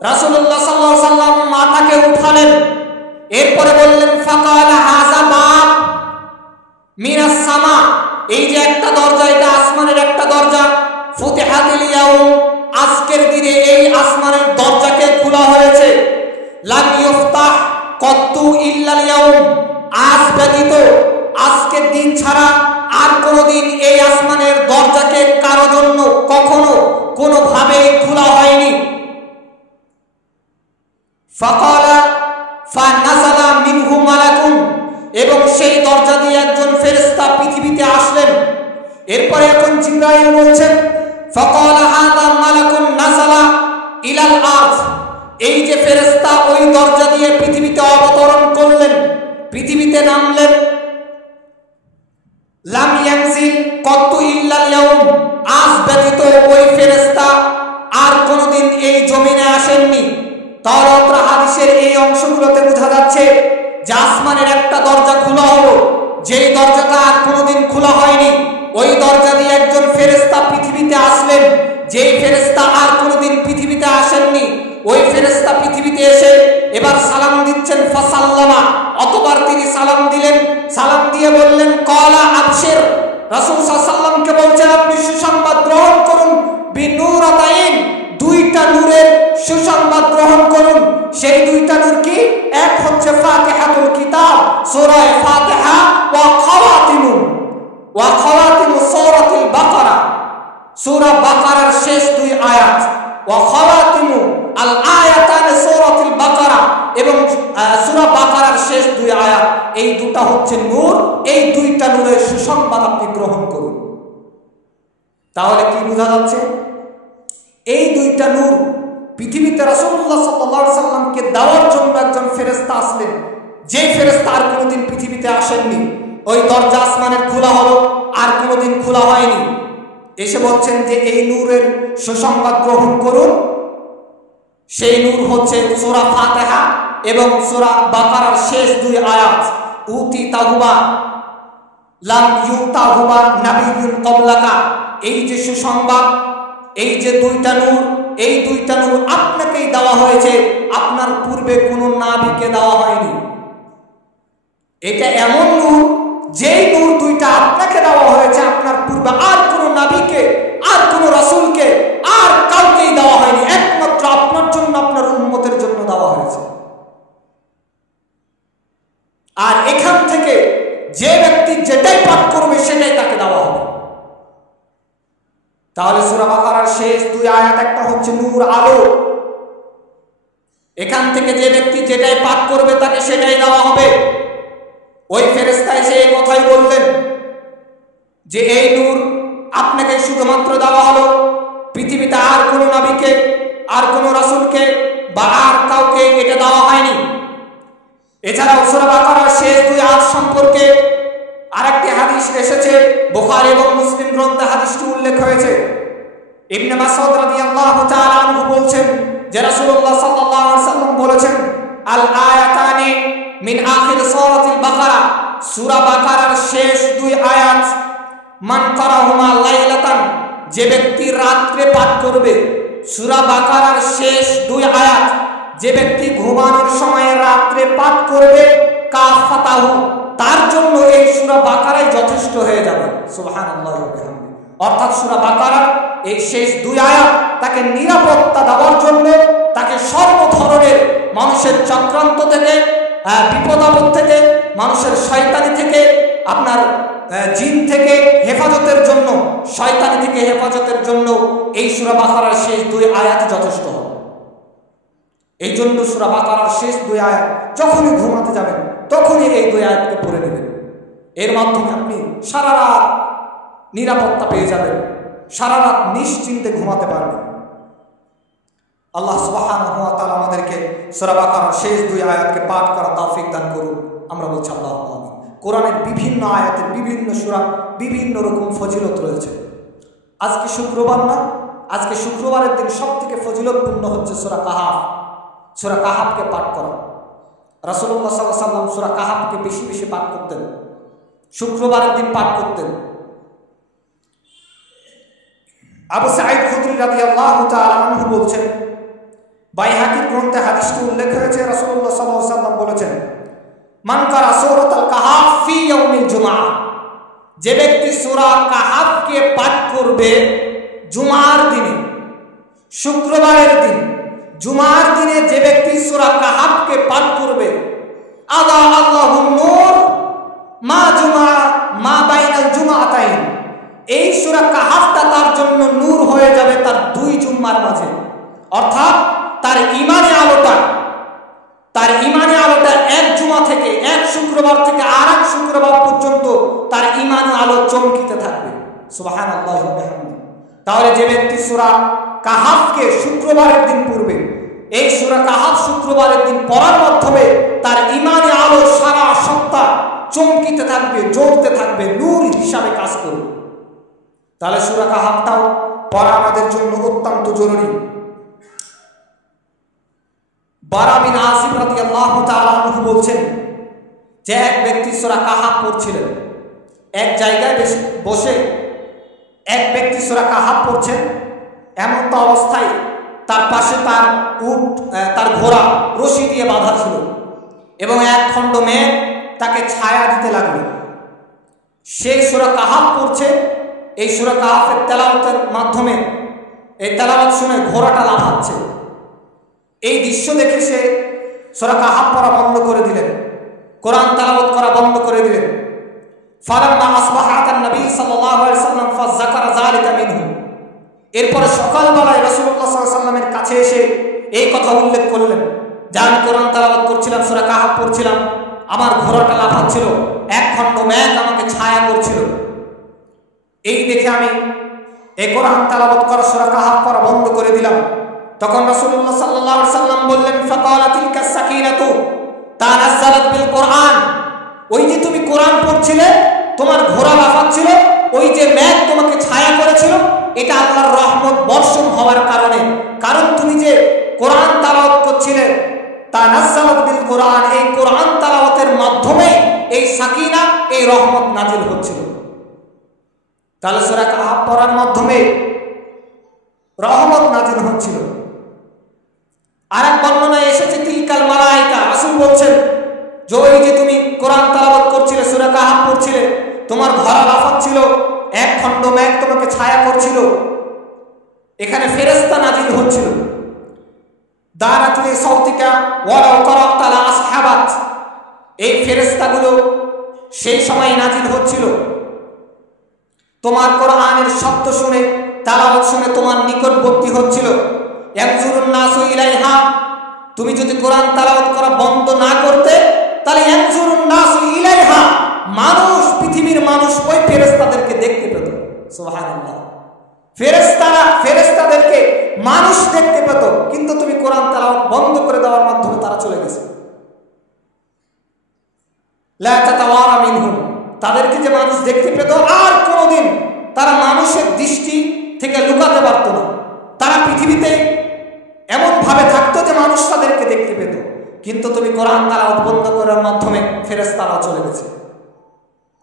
রাসূলুল্লাহ সাল্লাল্লাহু আলাইহি সাল্লাম মাথাকে উঠালেন, এরপরে বললেন ফাকালা হাযা বাব মিনাস সামা, এই যে একটা দরজা, এটা আসমানের একটা দরজা। ফুতিহাতিল ইয়াউম, আজকের দিনে এই আসমানের দরজাকে খোলা হয়েছে। লাম ইফতাহ কত্তু ইল্লাল ইয়াউম, আজ ব্যতীত, আজকের দিন ছাড়া আর কোনোদিন এই আসমানের দরজাকে কারো জন্য কখনো কোনোভাবে খোলা হয়নি। ফাকালা ফানাযালা মিনহু মালাকুন, এবং সেই দরজা দিয়ে একজন ফেরেশতা পৃথিবীতে আসলেন। এরপরে এখন জিবরাইল বলছেন ফাকালা হাযা মালাকুন নাযালা ইলাল আরজ, এই যে ফেরেশতা ওই দরজা দিয়ে পৃথিবীতে অবতরণ করলেন, পৃথিবীতে নামলেন, লাম ইয়ানজিল কত্তু ইল্লাল ইয়াউম, আজ ব্যতীত ওই ফেরেশতা আর কোনোদিন এই জমিনে আসেননি। তাওরাত হাদিসের এই অংশগুলোতে বোঝা যাচ্ছে যে আসমানের একটা দরজা খোলা হলো, যেই দরজাটা আর কোনোদিন খোলা হয়নি। ওই দরজা দিয়ে একজন ফেরেশতা পৃথিবীতে আসলেন, যেই ফেরেশতা আর কোনোদিন পৃথিবীতে আসেননি। ওই ফেরেশতা পৃথিবীতে এসে এবার সালাম দিচ্ছেন, ফাসাল্লামা, অতবার তিনি সালাম দিলেন, সালাম দিয়ে বললেন ক্বালা আবশির, রাসূল সাল্লাল্লাহু আলাইহি ওয়াসাল্লামকে বলছেন আপনি সুসংবাদ গ্রহণ করুন, বিনূরাতাইন, দুইটা নূরের সুসংবাদ গ্রহণ করুন। সেই দুইটা নূর কি? এক হচ্ছে ফাতিহাতুল কিতাব, সূরা ফাতিহা, ওয়া খাওয়াতিমু সূরাতুল বাকারা, সূরা বাকারার শেষ দুই আয়াত, ওয়া খাওয়াতিমু আল আয়াতান সূরাতুল বাকারা, এবং সূরা বাকারার শেষ দুই আয়াত, এই দুটো হচ্ছে নূর। এই দুইটা নূরের সুসংবাদ আপনি গ্রহণ করুন। তাহলে কি বোঝা যাচ্ছে? এই দুইটা নূর পৃথিবীতে রাসূলুল্লাহ সাল্লাল্লাহু আলাইহি সাল্লামকে দেওয়ার জন্য একজন ফেরেশতা আসলেন, যে ফেরেশতা আর কোনোদিন পৃথিবীতে আসেননি। ওই দরজা আসমানের খোলা হলো, আর কোনোদিন খোলা হয়নি। এসে বলছেন যে এই নূরের সুসংবাদ গ্রহণ করুন। সেই নূর হচ্ছে সূরা ফাতিহা এবং সূরা বাকারার শেষ দুই আয়াত, উতি তাহুবা লাম ইউতাহুবা নাবিয়্যুন ক্বাবলাকা। এই যে সুসংবাদ, এই যে দুইটা নূর, এই দুইটা নূর আপনাকেই দেওয়া হয়েছে, আপনার পূর্বে কোনো নবীকে দেওয়া হয়নি। এটা এমন নূর, যেই নূর দুইটা আপনাকে দেওয়া হয়েছে, আপনার পূর্বে আর কোনো নবীকে, আর কোনো রাসূলকে, আর কাউকেই দেওয়া হয়নি। একমাত্র আপনার জন্য, আপনার উম্মতের জন্য দেওয়া হয়েছে। আর এখান থেকে যে ব্যক্তি যেটাই পাঠ করবে সেটাই তাকে দেওয়া হবে। তাহলে সূরা বাকারার শেষ দুই আয়াত, একটা হচ্ছে নূর, আলো। এখান থেকে যে ব্যক্তি যেটাই পাঠ করবে তাকে সেটাই দেওয়া হবে। ওই ফেরেশতা এসে এই কথাই বললেন যে এই নূর আপনাকে শুধুমাত্র দেওয়া হলো, পৃথিবীতে আর কোনো নবীকে, আর কোনো রাসূলকে বা আর কাউকে এটা দেওয়া হয়নি। এছাড়াও সূরা বাকারার শেষ দুই আয়াত সম্পর্কে আরেকটি হাদিস এসেছে, বুখারী এবং মুসলিম গ্রন্থে হাদিসটি উল্লেখ হয়েছে। ইবনে মাসউদ রাদিয়াল্লাহু তাআলা আনহু বলছেন যে রাসূলুল্লাহ সাল্লাল্লাহু আলাইহি ওয়াসাল্লাম বলেছেন, আল আয়াতানি মিন আখির সূরাতুল বাকারা, সূরা বাকারার শেষ দুই আয়াত, মান কারাহুমা লাইলাতান, যে ব্যক্তি রাতে পাঠ করবে। সূরা বাকারার শেষ দুই আয়াত যে ব্যক্তি ঘুমানোর সময় রাতে পাঠ করবে, কাফাতাহু, তার জন্য এই সূরা বাকারাই যথেষ্ট হয়ে যাবে। সুবহানাল্লাহি ওয়া বিহামদিহি। অর্থাৎ সূরা বাকারার এই শেষ দুই আয়াত তাকে নিরাপত্তা দেওয়ার জন্য, তাকে সর্ব ধরনের মানুষের চক্রান্ত থেকে, বিপদ আপদ থেকে, মানুষের শয়তানি থেকে, আপনার জিন থেকে হেফাজতের জন্য, শয়তানি থেকে হেফাজতের জন্য এই সূরা বাকারার শেষ দুই আয়াত যথেষ্ট হবে। এই জন্য সূরা বাকারার শেষ দুই আয়াত যখনই ঘুমাতে যাবেন তখনই এই দুই আয়াতকে পড়ে নেবেন। এর মাধ্যমে আপনি সারা রাত নিরাপত্তা পেয়ে যাবেন, সারা রাত নিশ্চিন্তে ঘুমাতে পারবেন। আল্লাহ সুবহানাহু ওয়া তাআলা আমাদেরকে সূরা বাকারার শেষ দুই আয়াতকে পাঠ করার তৌফিক দান করুন। আমরা বলছি আল্লাহুম্মা আমিন। কোরআনের বিভিন্ন আয়াতের বিভিন্ন সূরা বিভিন্ন রকম ফজিলত রয়েছে। আজকে শুক্রবার না, আজকে শুক্রবারের দিন সবথেকে ফজিলতপূর্ণ হচ্ছে সূরা কাহাফ। সূরা কাহাফকে পাঠ করা। রাসূলুল্লাহ সাল্লাল্লাহু আলাইহি ওয়াসাল্লাম সূরা কাহাফকে বেশি বেশি পাঠ করতেন, শুক্রবারের দিন পাঠ করতেন। আবু সাঈদ খুদরি রাদিয়াল্লাহু তাআলা আনহু বলছেন, বাইহাকীর গ্রন্থে হাদিসটি উল্লেখ হয়েছে, রাসূলুল্লাহ সাল্লাল্লাহু আলাইহি ওয়াসাল্লাম বলেছেন, মান কারা সূরাতুল কাহাফ ফি ইয়াউমিল জুমআহ, যে ব্যক্তি সূরা কাহাফকে পাঠ করবে জুমার দিনে, শুক্রবারের দিন, জুমার দিনে যে ব্যক্তি সূরা কাহাফকে পাঠ করবে, আদা আল্লাহু নূর মা বাইনাল জুমাতাইন, এই সূরা কাহাফটা তার জন্য নূর হয়ে যাবে তার দুই জুম্মার মাঝে। অর্থাৎ তার ঈমানে আলোটা এক জুমা থেকে, এক শুক্রবার থেকে আর এক শুক্রবার পর্যন্ত তার ঈমানের আলো চমকিতে থাকবে। সুবহানাল্লাহি ওয়া বিহামদিহি। তাহলে যে ব্যক্তি সূরা কাহাফকে শুক্রবারের দিন পড়বে, এই সূরা কাহাফ শুক্রবারের দিন পড়ার মাধ্যমে তার ঈমানে আলো সারা সপ্তাহ চমকিতে থাকবে, জ্বলতে থাকবে, নূর হিসাবে কাজ করবে। তাহলে সূরা কাহাফটাও পড়া আমাদের জন্য অত্যন্ত জরুরি। বারা বিন আযিব রাদিয়াল্লাহু তাআলা আনহু বলছেন যে এক ব্যক্তি সূরা কাহাফ পড়ছিলেন, এক জায়গায় বসে এক ব্যক্তি সূরা কাহাফ পড়ছেন, এমন তো অবস্থায় তার পাশে তার তার ঘোড়া রশি দিয়ে বাঁধা ছিল এবং এক খণ্ড মেঘ তাকে ছায়া দিতে লাগলো। সেই সূরা কাহাফ পড়ছে, এই সূরা কাহাফের তেলাওয়াতের মাধ্যমে এই তেলাওয়াত শুনে ঘোড়াটা লাফাচ্ছে। এই দৃশ্য দেখে সে সূরা কাহাফ পড়া বন্ধ করে দিলেন, কোরআন তেলাওয়াত করা বন্ধ করে দিলেন। ফালাম্মা আসবাহা নবী সাল্লাল্লাহু আলাইহি ওয়াসাল্লাম ফাযাকারা যালিকা মিনহু, এরপরে সকালবেলায় রাসূলুল্লাহ সাল্লাল্লাহু আলাইহি ওয়াসাল্লামের কাছে এসে এই কথা উল্লেখ করলেন যে আমি কোরআন তেলাওয়াত করছিলাম, সূরা কাহাফ পড়ছিলাম, আমার ঘোড়াটা লাফাচ্ছিল, এক খণ্ড মেঘ আমাকে ছায়া করছিল। এই দেখে আমি এই কোরআন তেলাওয়াত করা সূরা কাহাফ পড়া বন্ধ করে দিলাম। তখন রাসূলুল্লাহ সাল্লাল্লাহু আলাইহি ওয়াসাল্লাম বললেন, ফাকালা তিলকা সাকিনাতু তানাজ্জালাত বিল কোরআন, ওই যে তুমি কোরআন পড়ছিলে, তোমার ঘোড়া লাফাচ্ছিল, ওই যে মেঘ তোমাকে ছায়া করেছিল, এটা আল্লাহর রহমত বর্ষণ হওয়ার কারণে, কারণ তুমি যে কোরআন তেলাওয়াত করছিলে, তানাজ্জালাত বিল কোরআন, এই কোরআন তেলাওয়াতের মাধ্যমে এই সাকিনা, এই রহমত নাজিল হচ্ছিল। তাহলে সূরা কাহাফ পড়ার মাধ্যমে রহমত নাজিল হচ্ছিল। আরেক বর্ণনায় এসেছে তিলকাল মালায়েকা, রাসূল বলছেন যে ওই যে তুমি কোরআন তেলাওয়াত করছিলে, সূরা কাহাফ পড়ছিলে, তোমার ঘোড়া লাফাচ্ছিল, এক খণ্ড মেঘ তোমাকে ছায়া করছিল, এখানে ফেরেশতা নাজিল হচ্ছিল। দারাতুল সাউতিকা ওয়ালাউ তারাক্তা লা আসহাবাত, এই ফেরেশতাগুলো সেই সময় নাজিল হচ্ছিল। তোমার কোরআনের শব্দ শুনে, তেলাওয়াত শুনে তোমার নিকটবর্তী হচ্ছিল। ইয়ানজুরুন নাসু ইলাইহা, তুমি যদি কোরআন তেলাওয়াত করা বন্ধ না করতে, তাহলে ইয়ানজুরুন নাসু ইলাইহা, মানুষ, পৃথিবীর মানুষ ওই ফেরেশতাদেরকে দেখতে পেত। সুবহানাল্লাহ, ফেরেশতাদেরকে মানুষ দেখতে পেত, কিন্তু তুমি কোরআন তেলাওয়াত বন্ধ করে দেওয়ার মাধ্যমে তারা চলে গেছে। লা তাতাওয়ারা মিনহুম, তাদেরকে যে মানুষ দেখতে পেত, আর কোনোদিন তারা মানুষের দৃষ্টি থেকে লুকাতে পারত না। তারা পৃথিবীতে এমন ভাবে থাকতো যে মানুষ তাদেরকে দেখতে পেত, কিন্তু তুমি কোরআন তেলাওয়াত বন্ধ করার মাধ্যমে ফেরেশতারা চলে গেছে।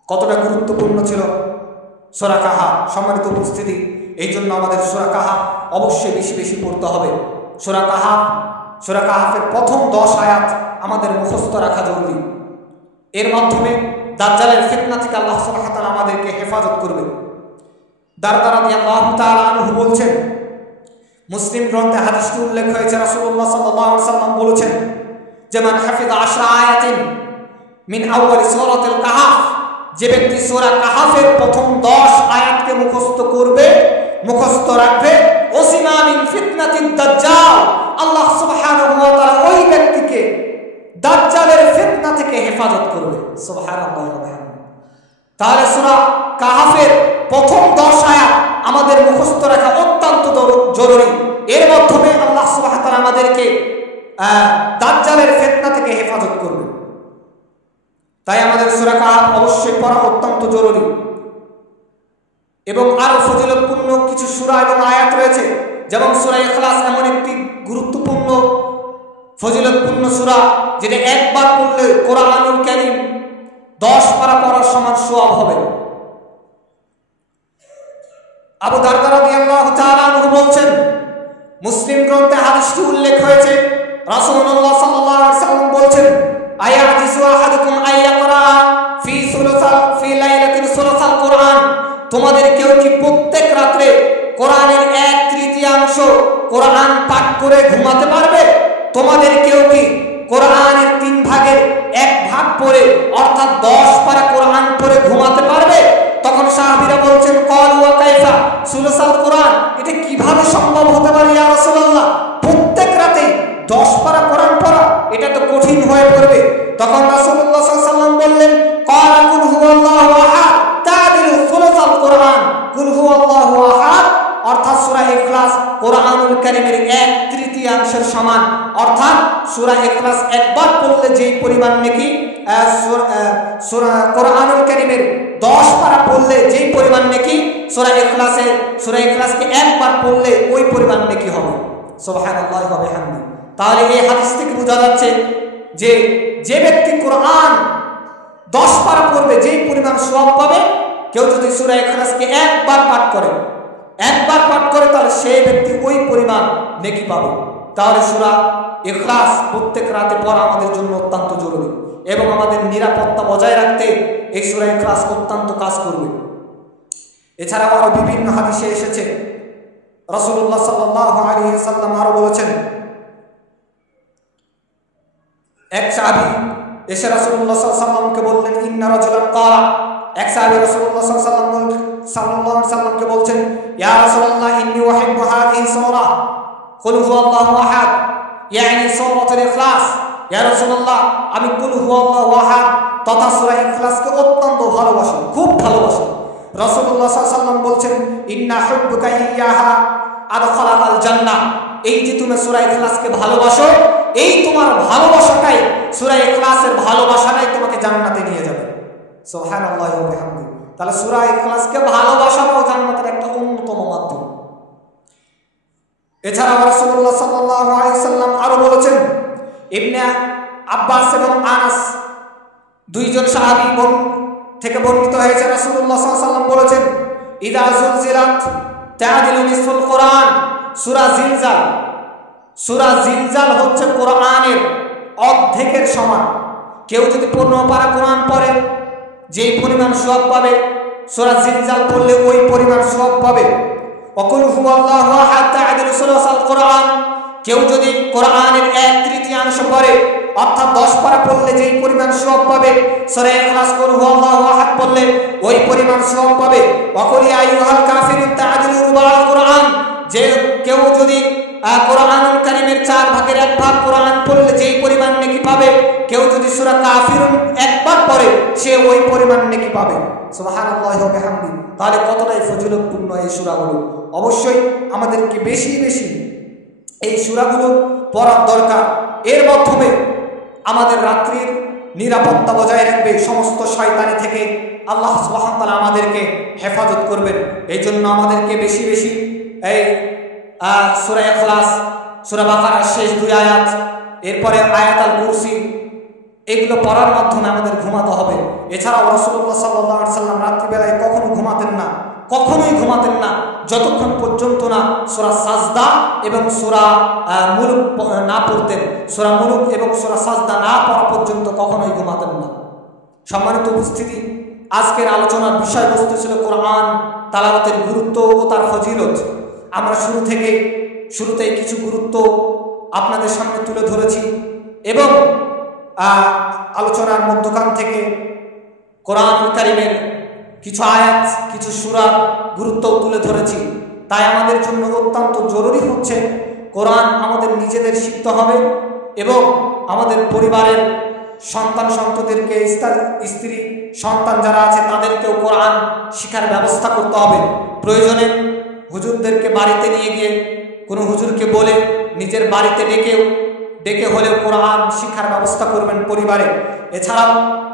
কতটা গুরুত্বপূর্ণ ছিল সূরা কাহাফ। সম্মানিত উপস্থিতি, এই জন্য আমাদের সূরা কাহাফ অবশ্যই বেশি বেশি পড়তে হবে। সূরা কাহাফের প্রথম 10 আয়াত আমাদের মুখস্থ রাখা জরুরি। এর মাধ্যমে দাজ্জালের ফিতনা থেকে আল্লাহ সুবহানাহু ওয়া তাআলা আমাদেরকে হেফাজত করবে। দারদা রাদিয়াল্লাহু তাআলা আনহু বলছেন, মুসলিম গ্রন্থে হাদিসটি উল্লেখ হয়েছে, রাসূলুল্লাহ সাল্লাল্লাহু আলাইহি ওয়াসাল্লাম বলেছেন যে মান হাফিযা 10 আয়াতিন মিন আউয়াল সূরাতুল কাহাফ, যে ব্যক্তি সূরা কাহাফের প্রথম 10 আয়াতকে মুখস্থ করবে, মুখস্থ রাখবে, ওসিমা মিন ফিতনাতিদ দাজ্জাল, আল্লাহ সুবহানাহু ওয়া তাআলা ওই ব্যক্তিকে দাজ্জালের ফিতনা থেকে হেফাজত করবে। সুবহানাল্লাহ ওয়া বিহামদিহি। তাহলে সূরা কাহাফের প্রথম 10 আয়াত আমাদের মুখস্থ রাখা অত্যন্ত জরুরি। এর মাধ্যমে আল্লাহ সুবহানাহু ওয়া তাআলা আমাদেরকে দাজ্জালের ফিতনা থেকে হেফাজত করবে। তাই আমাদের সূরা কাহাফ অবশ্যই পড়া অত্যন্ত জরুরি। এবং আরো ফজিলতপূর্ণ কিছু সূরা এবং আয়াত রয়েছে, যেমন সূরা ইখলাস এমন একটি গুরুত্বপূর্ণ ফজিলতপূর্ণ সূরা, যেটা একবার পড়লে কোরআনুল কারীম 10 পারা পড়ার সমান সওয়াব হবে। আবু দারদা রাদিয়াল্লাহু তাআলা আনহু বলছেন, মুসলিম গ্রন্থে হাদিসটি উল্লেখ হয়েছে, রাসূলুল্লাহ সাল্লাল্লাহু আলাইহি ওয়াসাল্লাম বলছেন, আয়াতিসু আহাদুকুম আইয়াকরা ফি লাইলাতিন সুলাসাল কোরআন, তোমাদের কেউ কি প্রত্যেক রাতে কোরআনের 1/3 কোরআন পাঠ করে ঘুমাতে পারবে? তোমাদের কেউ কি কোরআনের 3 ভাগের 1 ভাগ পড়ে, অর্থাৎ 10 পারা কোরআন পড়ে ঘুমাতে পারবে? তখন সাহাবীরা বলছেন, ক্বালু ওয়া কাইফা সুলাসাল কোরআন, এটা কিভাবে সম্ভব হতে পারে ইয়া রাসূলুল্লাহ? প্রত্যেক রাতে 10 পারা কোরআন পড়া, এটা তো কঠিন হয়ে পড়বে। তখন রাসূলুল্লাহ সাল্লাল্লাহু আলাইহি ওয়াসাল্লাম বললেন, ক্বালা কুল হুয়াল্লাহু আহাদ তাদিলু সুলাসাল কোরআন, কুল হুয়াল্লাহু আহাদ সমান, অর্থাৎ সূরা ইখলাস একবার পড়লে যেই পরিমাণ নেকি সূরা কোরআনুল কারীমের 10 পারা পড়লে যেই পরিমাণ নেকি সূরা ইখলাসকে একবার পড়লে ওই পরিমাণ নেকি হবে। সুবহানাল্লাহি ওয়া বিহামদিহি। তাহলে এই হাদিস থেকে বোঝা যাচ্ছে যে যে ব্যক্তি কোরআন 10 পারা পড়বে যেই পরিমাণ সওয়াব পাবে, কেউ যদি সূরা ইখলাসকে একবার পাঠ করে তাহলে সেই ব্যক্তি ওই পরিমাণ নেকি পাবে। তাহলে সূরা ইখলাস প্রত্যেক রাতে পড়া আমাদের জন্য অত্যন্ত জরুরি এবং আমাদের নিরাপত্তা বজায় রাখতে এই সূরা ইখলাস অত্যন্ত কাজ করবে। এছাড়াও আরো বিভিন্ন হাদিসে এসেছে, রাসূলুল্লাহ সাল্লাল্লাহু আলাইহি ওয়াসাল্লাম আরো বলেছেন, এক সাহাবী এসে রাসূলুল্লাহ সাল্লাল্লাহু আলাইহি ওয়াসাল্লামকে বললেন, ইন্না রাজুলান ক্বালা, এক সাহাবী রাসূলুল্লাহ সাল্লাল্লাহু আলাইহি ওয়াসাল্লামকে বলছেন, ইয়া রাসূলুল্লাহ ইন্নী উহিব্বু হাযিহি সূরা কুল হুয়াল্লাহু আহাদ, ইয়ানি সূরাতুল ইখলাস। ইয়া রাসূলুল্লাহ, আমি কুল হুয়াল্লাহু আহাদ তথা সূরা ইখলাসকে অত্যন্ত ভালোবাসি, খুব ভালোবাসি। রাসূলুল্লাহ সাল্লাল্লাহু আলাইহি ওয়াসাল্লাম বলছেন, ইন্না হুব্বুকা ইয়্যাহা আদখালাকাল জান্নাহ, এই যে তুমি সূরা ইখলাসকে ভালোবাসো, এই তোমার ভালোবাসাটাই, সূরা ইখলাসের ভালোবাসাটাই তোমাকে জান্নাতে নিয়ে যাবে। সুবহানাল্লাহি ওয়া বিহামদিহি। তাহলে সূরা ইখলাসকে ভালোবাসাও জান্নাতের একটা অন্যতম মাধ্যম। এছাড়া রাসূলুল্লাহ সাল্লাল্লাহু আলাইহি ওয়াসাল্লাম আরো বলেছেন, ইবনে আব্বাস এবং আনাস দুইজন সাহাবী থেকে বর্ণিত হয়েছে, রাসূলুল্লাহ সাল্লাল্লাহু আলাইহি ওয়াসাল্লাম বলেছেন, ইযা যুলজিলাত তা'দিলু নিসফুল কোরআন। সূরা জিলজাল হচ্ছে কোরআনের অর্ধেকের সমান। কেউ যদি 15 পারা কোরআন পড়ে যেই পরিমাণ সওয়াব পাবে, সূরা জিলজাল পড়লে ওই পরিমাণ সওয়াব পাবে। ওয়াকুল হুয়াল্লাহু আহাদ তা'দিলু সুলাসাল কোরআন, কেউ যদি কোরআনের 1/3 পড়ে অর্থাৎ 10 পারা পড়লে যেই পরিমাণ সওয়াব পাবে, সূরা ইখলাস কুল হুয়াল্লাহু আহাদ পড়লে ওই পরিমাণ সওয়াব পাবে। ওয়াকুল ইয়া আইয়ুহাল কাফিরুন তা'দিলু রুবাল কোরআন, যে কেউ যদি কোরআনুল কারীমের 4 ভাগের 1 ভাগ কোরআন পড়লে যেই পরিমাণ নেকি পাবে, কেউ যদি সূরা কাফিরুন একবার পড়ে সে ওই পরিমাণ নেকি পাবে। সুবহানাল্লাহি ওয়া বিহামদিহি। তাহলে কতটাই ফজিলতপূর্ণ এই সূরাগুলো। অবশ্যই আমাদেরকে বেশি বেশি এই সূরাগুলো পড়ার দরকার। এর মাধ্যমে আমাদের রাত্রির নিরাপত্তা বজায় রাখবে, সমস্ত শয়তানি থেকে আল্লাহ সুবহানাহু ওয়া তাআলা আমাদেরকে হেফাজত করবেন। এই জন্য আমাদেরকে বেশি বেশি এই সূরা ইখলাস, সূরা বাকারার শেষ 2 আয়াত, এরপরে আয়াতুল কুরসি, এগুলো পড়ার মাধ্যমে আমাদের ঘুমাতে হবে। এছাড়াও রাসূলুল্লাহ সাল্লাল্লাহু আলাইহি ওয়াসাল্লাম রাত্রিবেলায় কখনোই ঘুমাতেন না যতক্ষণ পর্যন্ত না সূরা সাজদা এবং সূরা মুলক না পড়তেন। সূরা মুলক এবং সূরা সাজদা না পড়া পর্যন্ত কখনোই ঘুমাতেন না। সম্মানিত উপস্থিতি, আজকের আলোচনার বিষয়বস্তু ছিল কোরআন তালাওয়াতের গুরুত্ব ও তার ফজিলত। আমরা শুরুতেই কিছু গুরুত্ব আপনাদের সামনে তুলে ধরেছি এবং আলোচনার মধ্যখান থেকে কোরআনুল কারীমের কিছু আয়াত, কিছু সূরার গুরুত্ব তুলে ধরেছি। তাই আমাদের জন্য অত্যন্ত জরুরি হচ্ছে কোরআন আমাদের নিজেদের শিখতে হবে এবং আমাদের পরিবারের সন্তানদেরকে, স্ত্রী সন্তান যারা আছে তাদেরকেও কোরআন শিখার ব্যবস্থা করতে হবে। প্রয়োজনে হুজুরদেরকে বাড়িতে নিয়ে গিয়ে কোনো হুজুরকে বলে নিজের বাড়িতে ডেকে হলেও কোরআন শিক্ষার ব্যবস্থা করবেন পরিবারে। এছাড়াও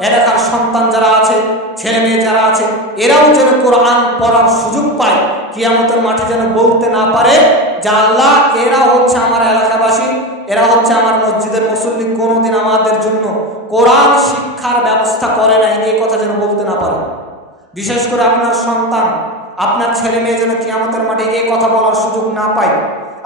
এলাকার সন্তান যারা আছে, ছেলে মেয়ে যারা আছে, এরাও যেন কোরআন পড়ার সুযোগ পায়, কিয়ামতের মাঠে যেন বলতে না পারে যে আল্লাহ এরা হচ্ছে আমার এলাকাবাসী, এরা হচ্ছে আমার মসজিদের মুসল্লি, কোনোদিন আমাদের জন্য কোরআন শিক্ষার ব্যবস্থা করে নাই, এই কথা যেন বলতে না পারে। বিশেষ করে আপনার সন্তান, আপনার ছেলে মেয়ে যেন কিয়ামতের মাঠে এই কথা বলার সুযোগ না পায়।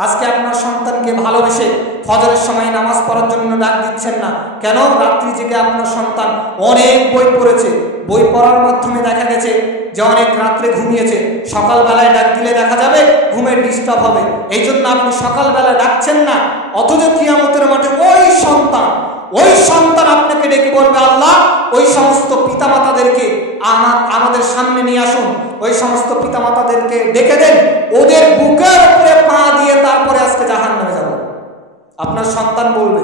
আজকে আপনার সন্তানকে ভালোবেসে ফজরের সময় নামাজ পড়ার জন্য ডাক দিচ্ছেন না কেন? রাত্রি জেগে আপনার সন্তান অনেক বই পড়েছে, বই পড়ার মাধ্যমে দেখা গেছে যে অনেক রাত্রে ঘুমিয়েছে, সকালবেলায় ডাক দিলে দেখা যাবে ঘুমের ডিস্টার্ব হবে, এই জন্য আপনি সকালবেলা ডাকছেন না। অথচ কিয়ামতের মাঠে ওই সন্তান আপনাকে ডেকে বলবে, আল্লাহ ওই সমস্ত পিতামাতাদেরকে আমাদের সামনে নিয়ে আসুন, ওই সমস্ত পিতামাতাদেরকে ডেকে দেন, ওদের বুকের উপরে পা দিয়ে তারপরে আজকে জাহান্নামে যাব। আপনার সন্তান বলবে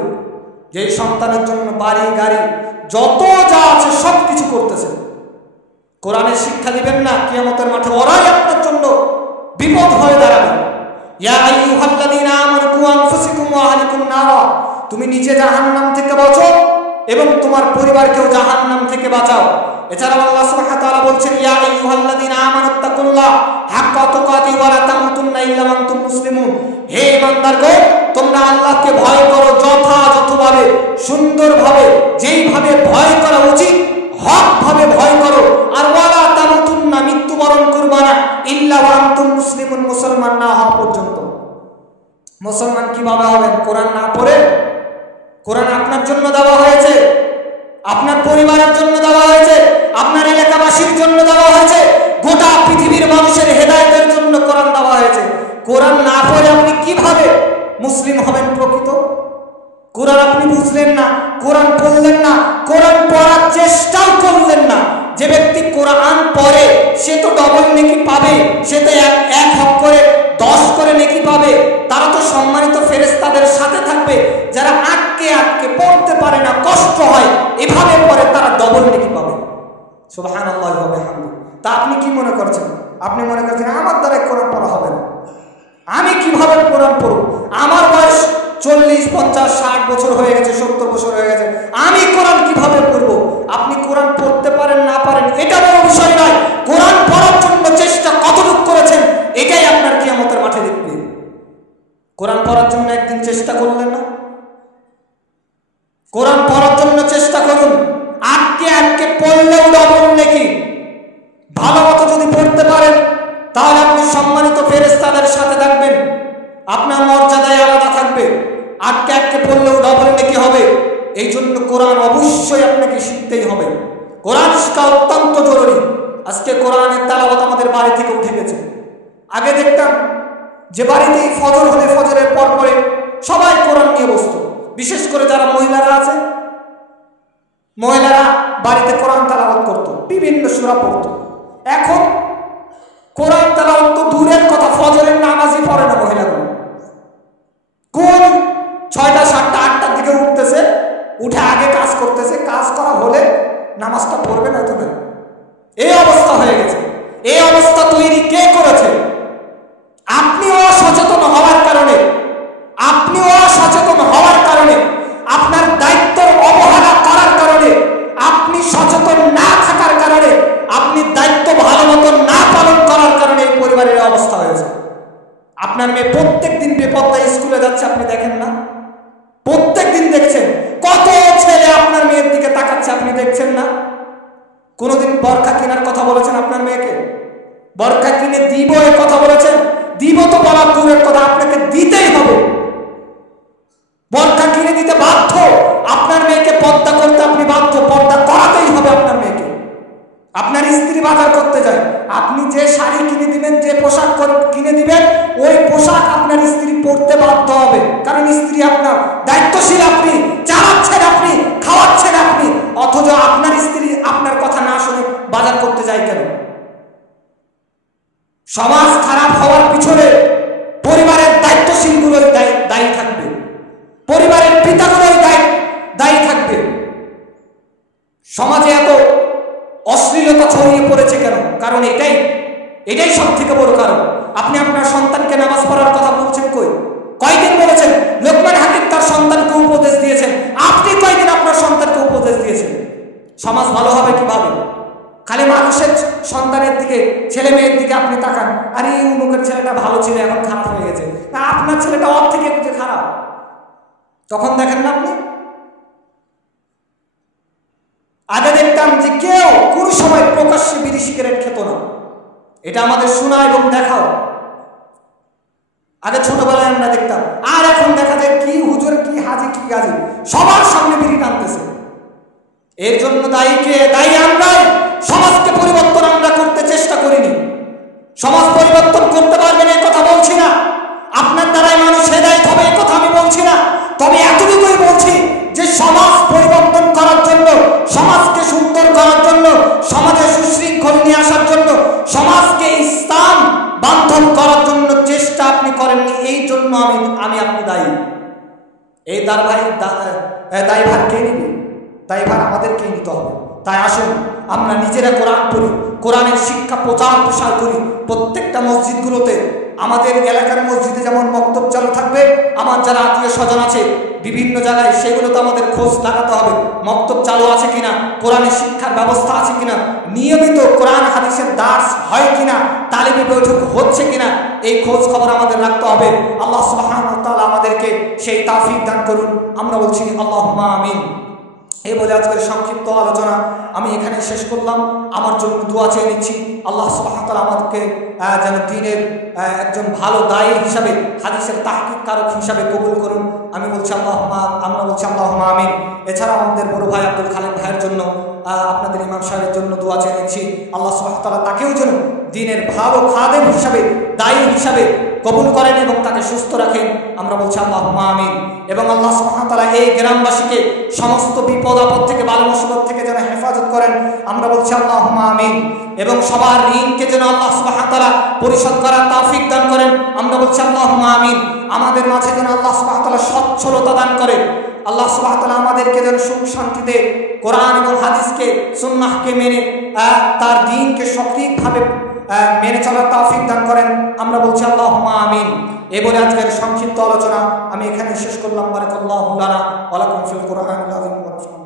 যে এই সন্তানের জন্য বাড়ি গাড়ি যত যা আছে সব কিছু করতেছে, কোরআনের শিক্ষা দিবেন না, কিয়ামতের মাঠে ওরাই আপনার জন্য বিপদ হয়ে দাঁড়াবে। ইয়া আইয়ুহাল্লাযীনা আমানু ওয়া আনফুসিকুম ওয়া আহলিকুম নারা, তুমি নিজে জাহান্নাম থেকে বাঁচো এবং তোমার পরিবারকেও জাহান্নাম থেকে বাঁচাও। এছাড়া আল্লাহ সুবহানাহু ওয়া তাআলা বলছেন, ইয়া আইয়ুহাল্লাযীনা আমানুত্তাকুল্লাহ হাক্কা তুকাতিহি ওয়া লা তামুতুন্না ইল্লা ওয়া আনতুম মুসলিমুন, হে ঈমানদারগণ তোমরা আল্লাহকে ভয় করো যথাযথভাবে, সুন্দরভাবে, যেইভাবে ভয় করা উচিত হকভাবে ভয় করো। আর ওয়া লা তামুতুন্না, মৃত্যুবরণ করবা না, ইল্লা ওয়া আনতুম মুসলিমুন, মুসলমান না হওয়া পর্যন্ত। মুসলমান কিভাবে হবেন? কোরআন না পড়ে। কোরআন আপনার জন্য দেওয়া হয়েছে, আপনার পরিবারের জন্য দেওয়া হয়েছে, আপনার এলাকাবাসীর জন্য দেওয়া হয়েছে, গোটা পৃথিবীর মানুষের হেদায়েতের জন্য কোরআন দেওয়া হয়েছে। কোরআন না পড়ে আপনি কিভাবে মুসলিম হবেন প্রকৃত? কোরআন আপনি বুঝলেন না, কোরআন পড়লেন না, কোরআন পড়ার চেষ্টাও করলেন না। যে ব্যক্তি কোরআন পড়ে সে তো ডবল নেকি পাবে, সে তো এক হক করে 10 করে নেকি পাবে। তারা তো সম্মানিত ফেরেশতাদের সাথে থাকবে। যারা আটকে আটকে পড়তে পারে না, কষ্ট হয়, এভাবে পড়ে, তারা ডবল নেকি পাবে। সুবহানাল্লাহি ওয়া বিহামদিহি। তা আপনি কি মনে করছেন? আপনি মনে করছেন আমার দ্বারা কোরআন পড়া হবে না, আমি কিভাবে কোরআন পড়ব? আমার বয়স 40, 50, 60 বছর হয়ে গেছে, 70 বছর হয়ে গেছে, আমি কোরআন কিভাবে পড়ব? আপনি কোরআন পড়তে পারেন না পারেন এটা বড় বিষয় নয়। কোরআন পড়ার জন্য চেষ্টা কতটুকু করেছেন এটাই আপনার কিয়ামতের মাঠে দেখবে। কোরআন পড়ার জন্য একদিন চেষ্টা করলেন না? কোরআন পড়ার জন্য চেষ্টা করুন। আটকে আটকে পড়লেও ডবল নেকি। ভালো মতো যদি পড়তে পারেন তাহলে আপনি সম্মানিত ফেরেশতাদের সাথে থাকবেন, আপনার মর্যাদায় আলাদা থাকবে। আটকে আটকে পড়লেও ডবল নেকি হবে। এই জন্য কোরআন অবশ্যই আপনাকে শিখতেই হবে। কোরআন শেখা অত্যন্ত জরুরি। আজকে কোরআনের তেলাওয়াত আমাদের বাড়ি থেকে উঠে গেছে। আগে দেখতাম যে বাড়িতেই ফজর হলে ফজরের পর পরে সবাই কোরআন নিয়ে বসতো, বিশেষ করে যারা মহিলারা আছে, মহিলারা বাড়িতে কোরআন তেলাওয়াত করত, বিভিন্ন সূরা পড়তো। এখন কোরআন তেলাওয়াত তো দূরের কথা, ফজরের নামাজই পড়ে না মহিলাগুলো। কোন 6টা, 7টা, 8টার দিকে উঠতেছে, উঠে আগে কাজ করতেছে, কাজ করা হলে নামাজটা পড়বে না তো না। এই অবস্থা হয়ে গেছে। এই অবস্থা তৈরি কে করেছে? আপনি অসচেতন হওয়ার কারণে, আপনি অসচেতন হওয়ার কারণে, আপনার দায়িত্বের অবহেলা করার কারণে, আপনি সচেতন না থাকার কারণে, আপনি দায়িত্ব ভালো মতো না পালন করার কারণে এই পরিবারের অবস্থা হয়েছে। আপনার মেয়ে প্রত্যেক দিন বেপরদায় স্কুলে যাচ্ছে, আপনি দেখেন না? প্রত্যেক দিন দেখছেন কত ছেলে আপনার মেয়ের দিকে তাকাচ্ছে, আপনি দেখছেন না? কোনোদিন বরখা কেনার কথা বলেছেন আপনার মেয়েকে? বরখা কিনে দিব এই কথা বলেছেন? দিব তো বলার দূরের কথা, আপনাকে দিতেই হবে। বরখা কিনে দিতে বাধ্য। আপনার মেয়েকে পর্দা করতে আপনি বাধ্য, পর্দা করাতেই হবে আপনার মেয়েকে। আপনার স্ত্রী বাজার করতে যায়, আপনি যে শাড়ি কিনে দিবেন, যে পোশাক কিনে দিবেন, ওই পোশাক আপনার স্ত্রী পরতে বাধ্য হবে। কারণ স্ত্রী আপনার, দায়িত্বশীল আপনি, চালাচ্ছেন আপনি, খাওয়াচ্ছেন আপনি, অথচ আপনার স্ত্রী আপনার কথা না শুনে বাজার করতে যায় কেন? সমাজ খারাপ হওয়ার পিছনে পরিবারের দায়িত্বশীলগুলোই দায়ী থাকবে, পরিবারের পিতাগুলোই দায়ী থাকবে। সমাজে এত অশ্লীলতা ছড়িয়ে পড়েছে কেন? কারণ এটাই সব থেকে বড় কারণ। আপনি আপনার সন্তানকে নামাজ পড়ার কথা বলছেন কয়দিন বলেছেন? লোকমান হাকিম তার সন্তানকে উপদেশ দিয়েছেন, আপনি কয়দিন আপনার সন্তানকে উপদেশ দিয়েছেন? সমাজ ভালো হবে কিভাবে? খালি মানুষের সন্তানের দিকে, ছেলে মেয়ের দিকে আপনি তাকান, আর এই উমুকের ছেলেটা ভালো ছিল এখন খারাপ হয়ে গেছে, না আপনার ছেলেটা ওর থেকে বুঝে খারাপ, তখন দেখেন না আপনি? আগে দেখতাম যে কেউ কোন সময় প্রকাশ্যে বিড়ি সিগারেট খেত না, এটা আমাদের শোনা এবং দেখাও। আগে ছোটবেলায় আমরা দেখতাম, আর এখন দেখা যায় কি হুজুর, কি হাজি, কি গাজি, সবার সামনে বিড়ি টানতেছে। এর জন্য দায়ী কে? দায়ী আমরাই। সমাজকে পরিবর্তন আমরা করতে চেষ্টা করিনি। সমাজ পরিবর্তন করতে পারবেন এই কথা বলছি না, আপনার দ্বারাই মানুষ হেদায়েত হবে এই কথা আমি বলছি না। তবে এতটুকুই বলছি যে সমাজ পরিবর্তন করার জন্য, সমাজকে সুন্দর করার জন্য, সমাজে সুশৃঙ্খল নিয়ে আসার জন্য, সমাজকে ইসলাম বান্ধব করার জন্য চেষ্টা আপনি করেননি। এই জন্য আপনি দায়ী। এই দায়ভার কে নিবে? দায়ভার আমাদেরকেই নিতে হবে। তাই আসুন আমরা নিজেরা কোরআন পড়ি, কোরআনের শিক্ষা প্রচার প্রসার করি। প্রত্যেকটা মসজিদগুলোতে আমাদের এলাকার মসজিদে যেমন মক্তব চালু থাকবে, আমার যারা আত্মীয় স্বজন আছে বিভিন্ন জায়গায় সেগুলো তো আমাদের খোঁজ লাগাতে হবে, মক্তব চালু আছে কিনা, কোরআনের শিক্ষার ব্যবস্থা আছে কিনা, নিয়মিত কোরআন হাদিসের দার্স হয় কিনা, তালিমি বৈঠক হচ্ছে কিনা, এই খোঁজ খবর আমাদের রাখতে হবে। আল্লাহ সুবহানাহু ওয়া তাআলা আমাদেরকে সেই তৌফিক দান করুন। আমরা বলছি আল্লাহুম্মা আমিন। এই বলে আজকের সংক্ষিপ্ত আলোচনা আমি এখানে শেষ করলাম। আমার জন্য দোয়া চেয়ে নিচ্ছি, আল্লাহ সুবহানাহু ওয়া তাআলা আমাদেরকে যেন দ্বীনের একজন ভালো দায়ী হিসাবে, হাদিসের তাহকিককারক হিসাবে কবুল করুন। আমরা বলছি আল্লাহুম্মা আমিন। এছাড়া আমাদের বড় ভাই আব্দুল খালেক ভাইয়ের জন্য, আপনাদের ইমাম সাহেবের জন্য দোয়া চেয়ে নিচ্ছি, আল্লাহ সুবহানাহু ওয়া তাআলা তাকেও যেন দ্বীনের ভালো খাদেম হিসাবে, দায়ী হিসাবে কবুল করেন এবং তাকে সুস্থ রাখেন। আমরা বলছি আল্লাহুম্মা আমিন। এবং আল্লাহ সুবহানাহু ওয়া তাআলা এই গ্রামবাসীকে সমস্ত বিপদ আপদ থেকে, বালা মুসিবত থেকে যেন হেফাজত করেন। আমরা বলছি আল্লাহুম্মা আমিন। এবং সবার ঋণকে যেন আল্লাহ সুবহানাহু ওয়া তাআলা পরিশোধ করার তৌফিক দান করেন। আমরা বলছি আল্লাহুম্মা আমিন। আমাদের মাঝে যেন আল্লাহ সুবহানাহু ওয়া তাআলা সচ্ছলতা দান করেন। আল্লাহ সুবহানাহু ওয়া তাআলা আমাদেরকে যেন সুখ শান্তিতে কোরআন এবং হাদিসকে, সুন্নাহকে মেনে তার দ্বীনকে সঠিকভাবে মেনে চলার তৌফিক দান করেন। আমরা বলছি আল্লাহুম্মা আমিন। এই বলে আজকের সংক্ষিপ্ত আলোচনা আমি এখানে শেষ করলাম। বারাকাল্লাহু লানা ওয়া লাকুম ফিল কুরআনিল আযীম।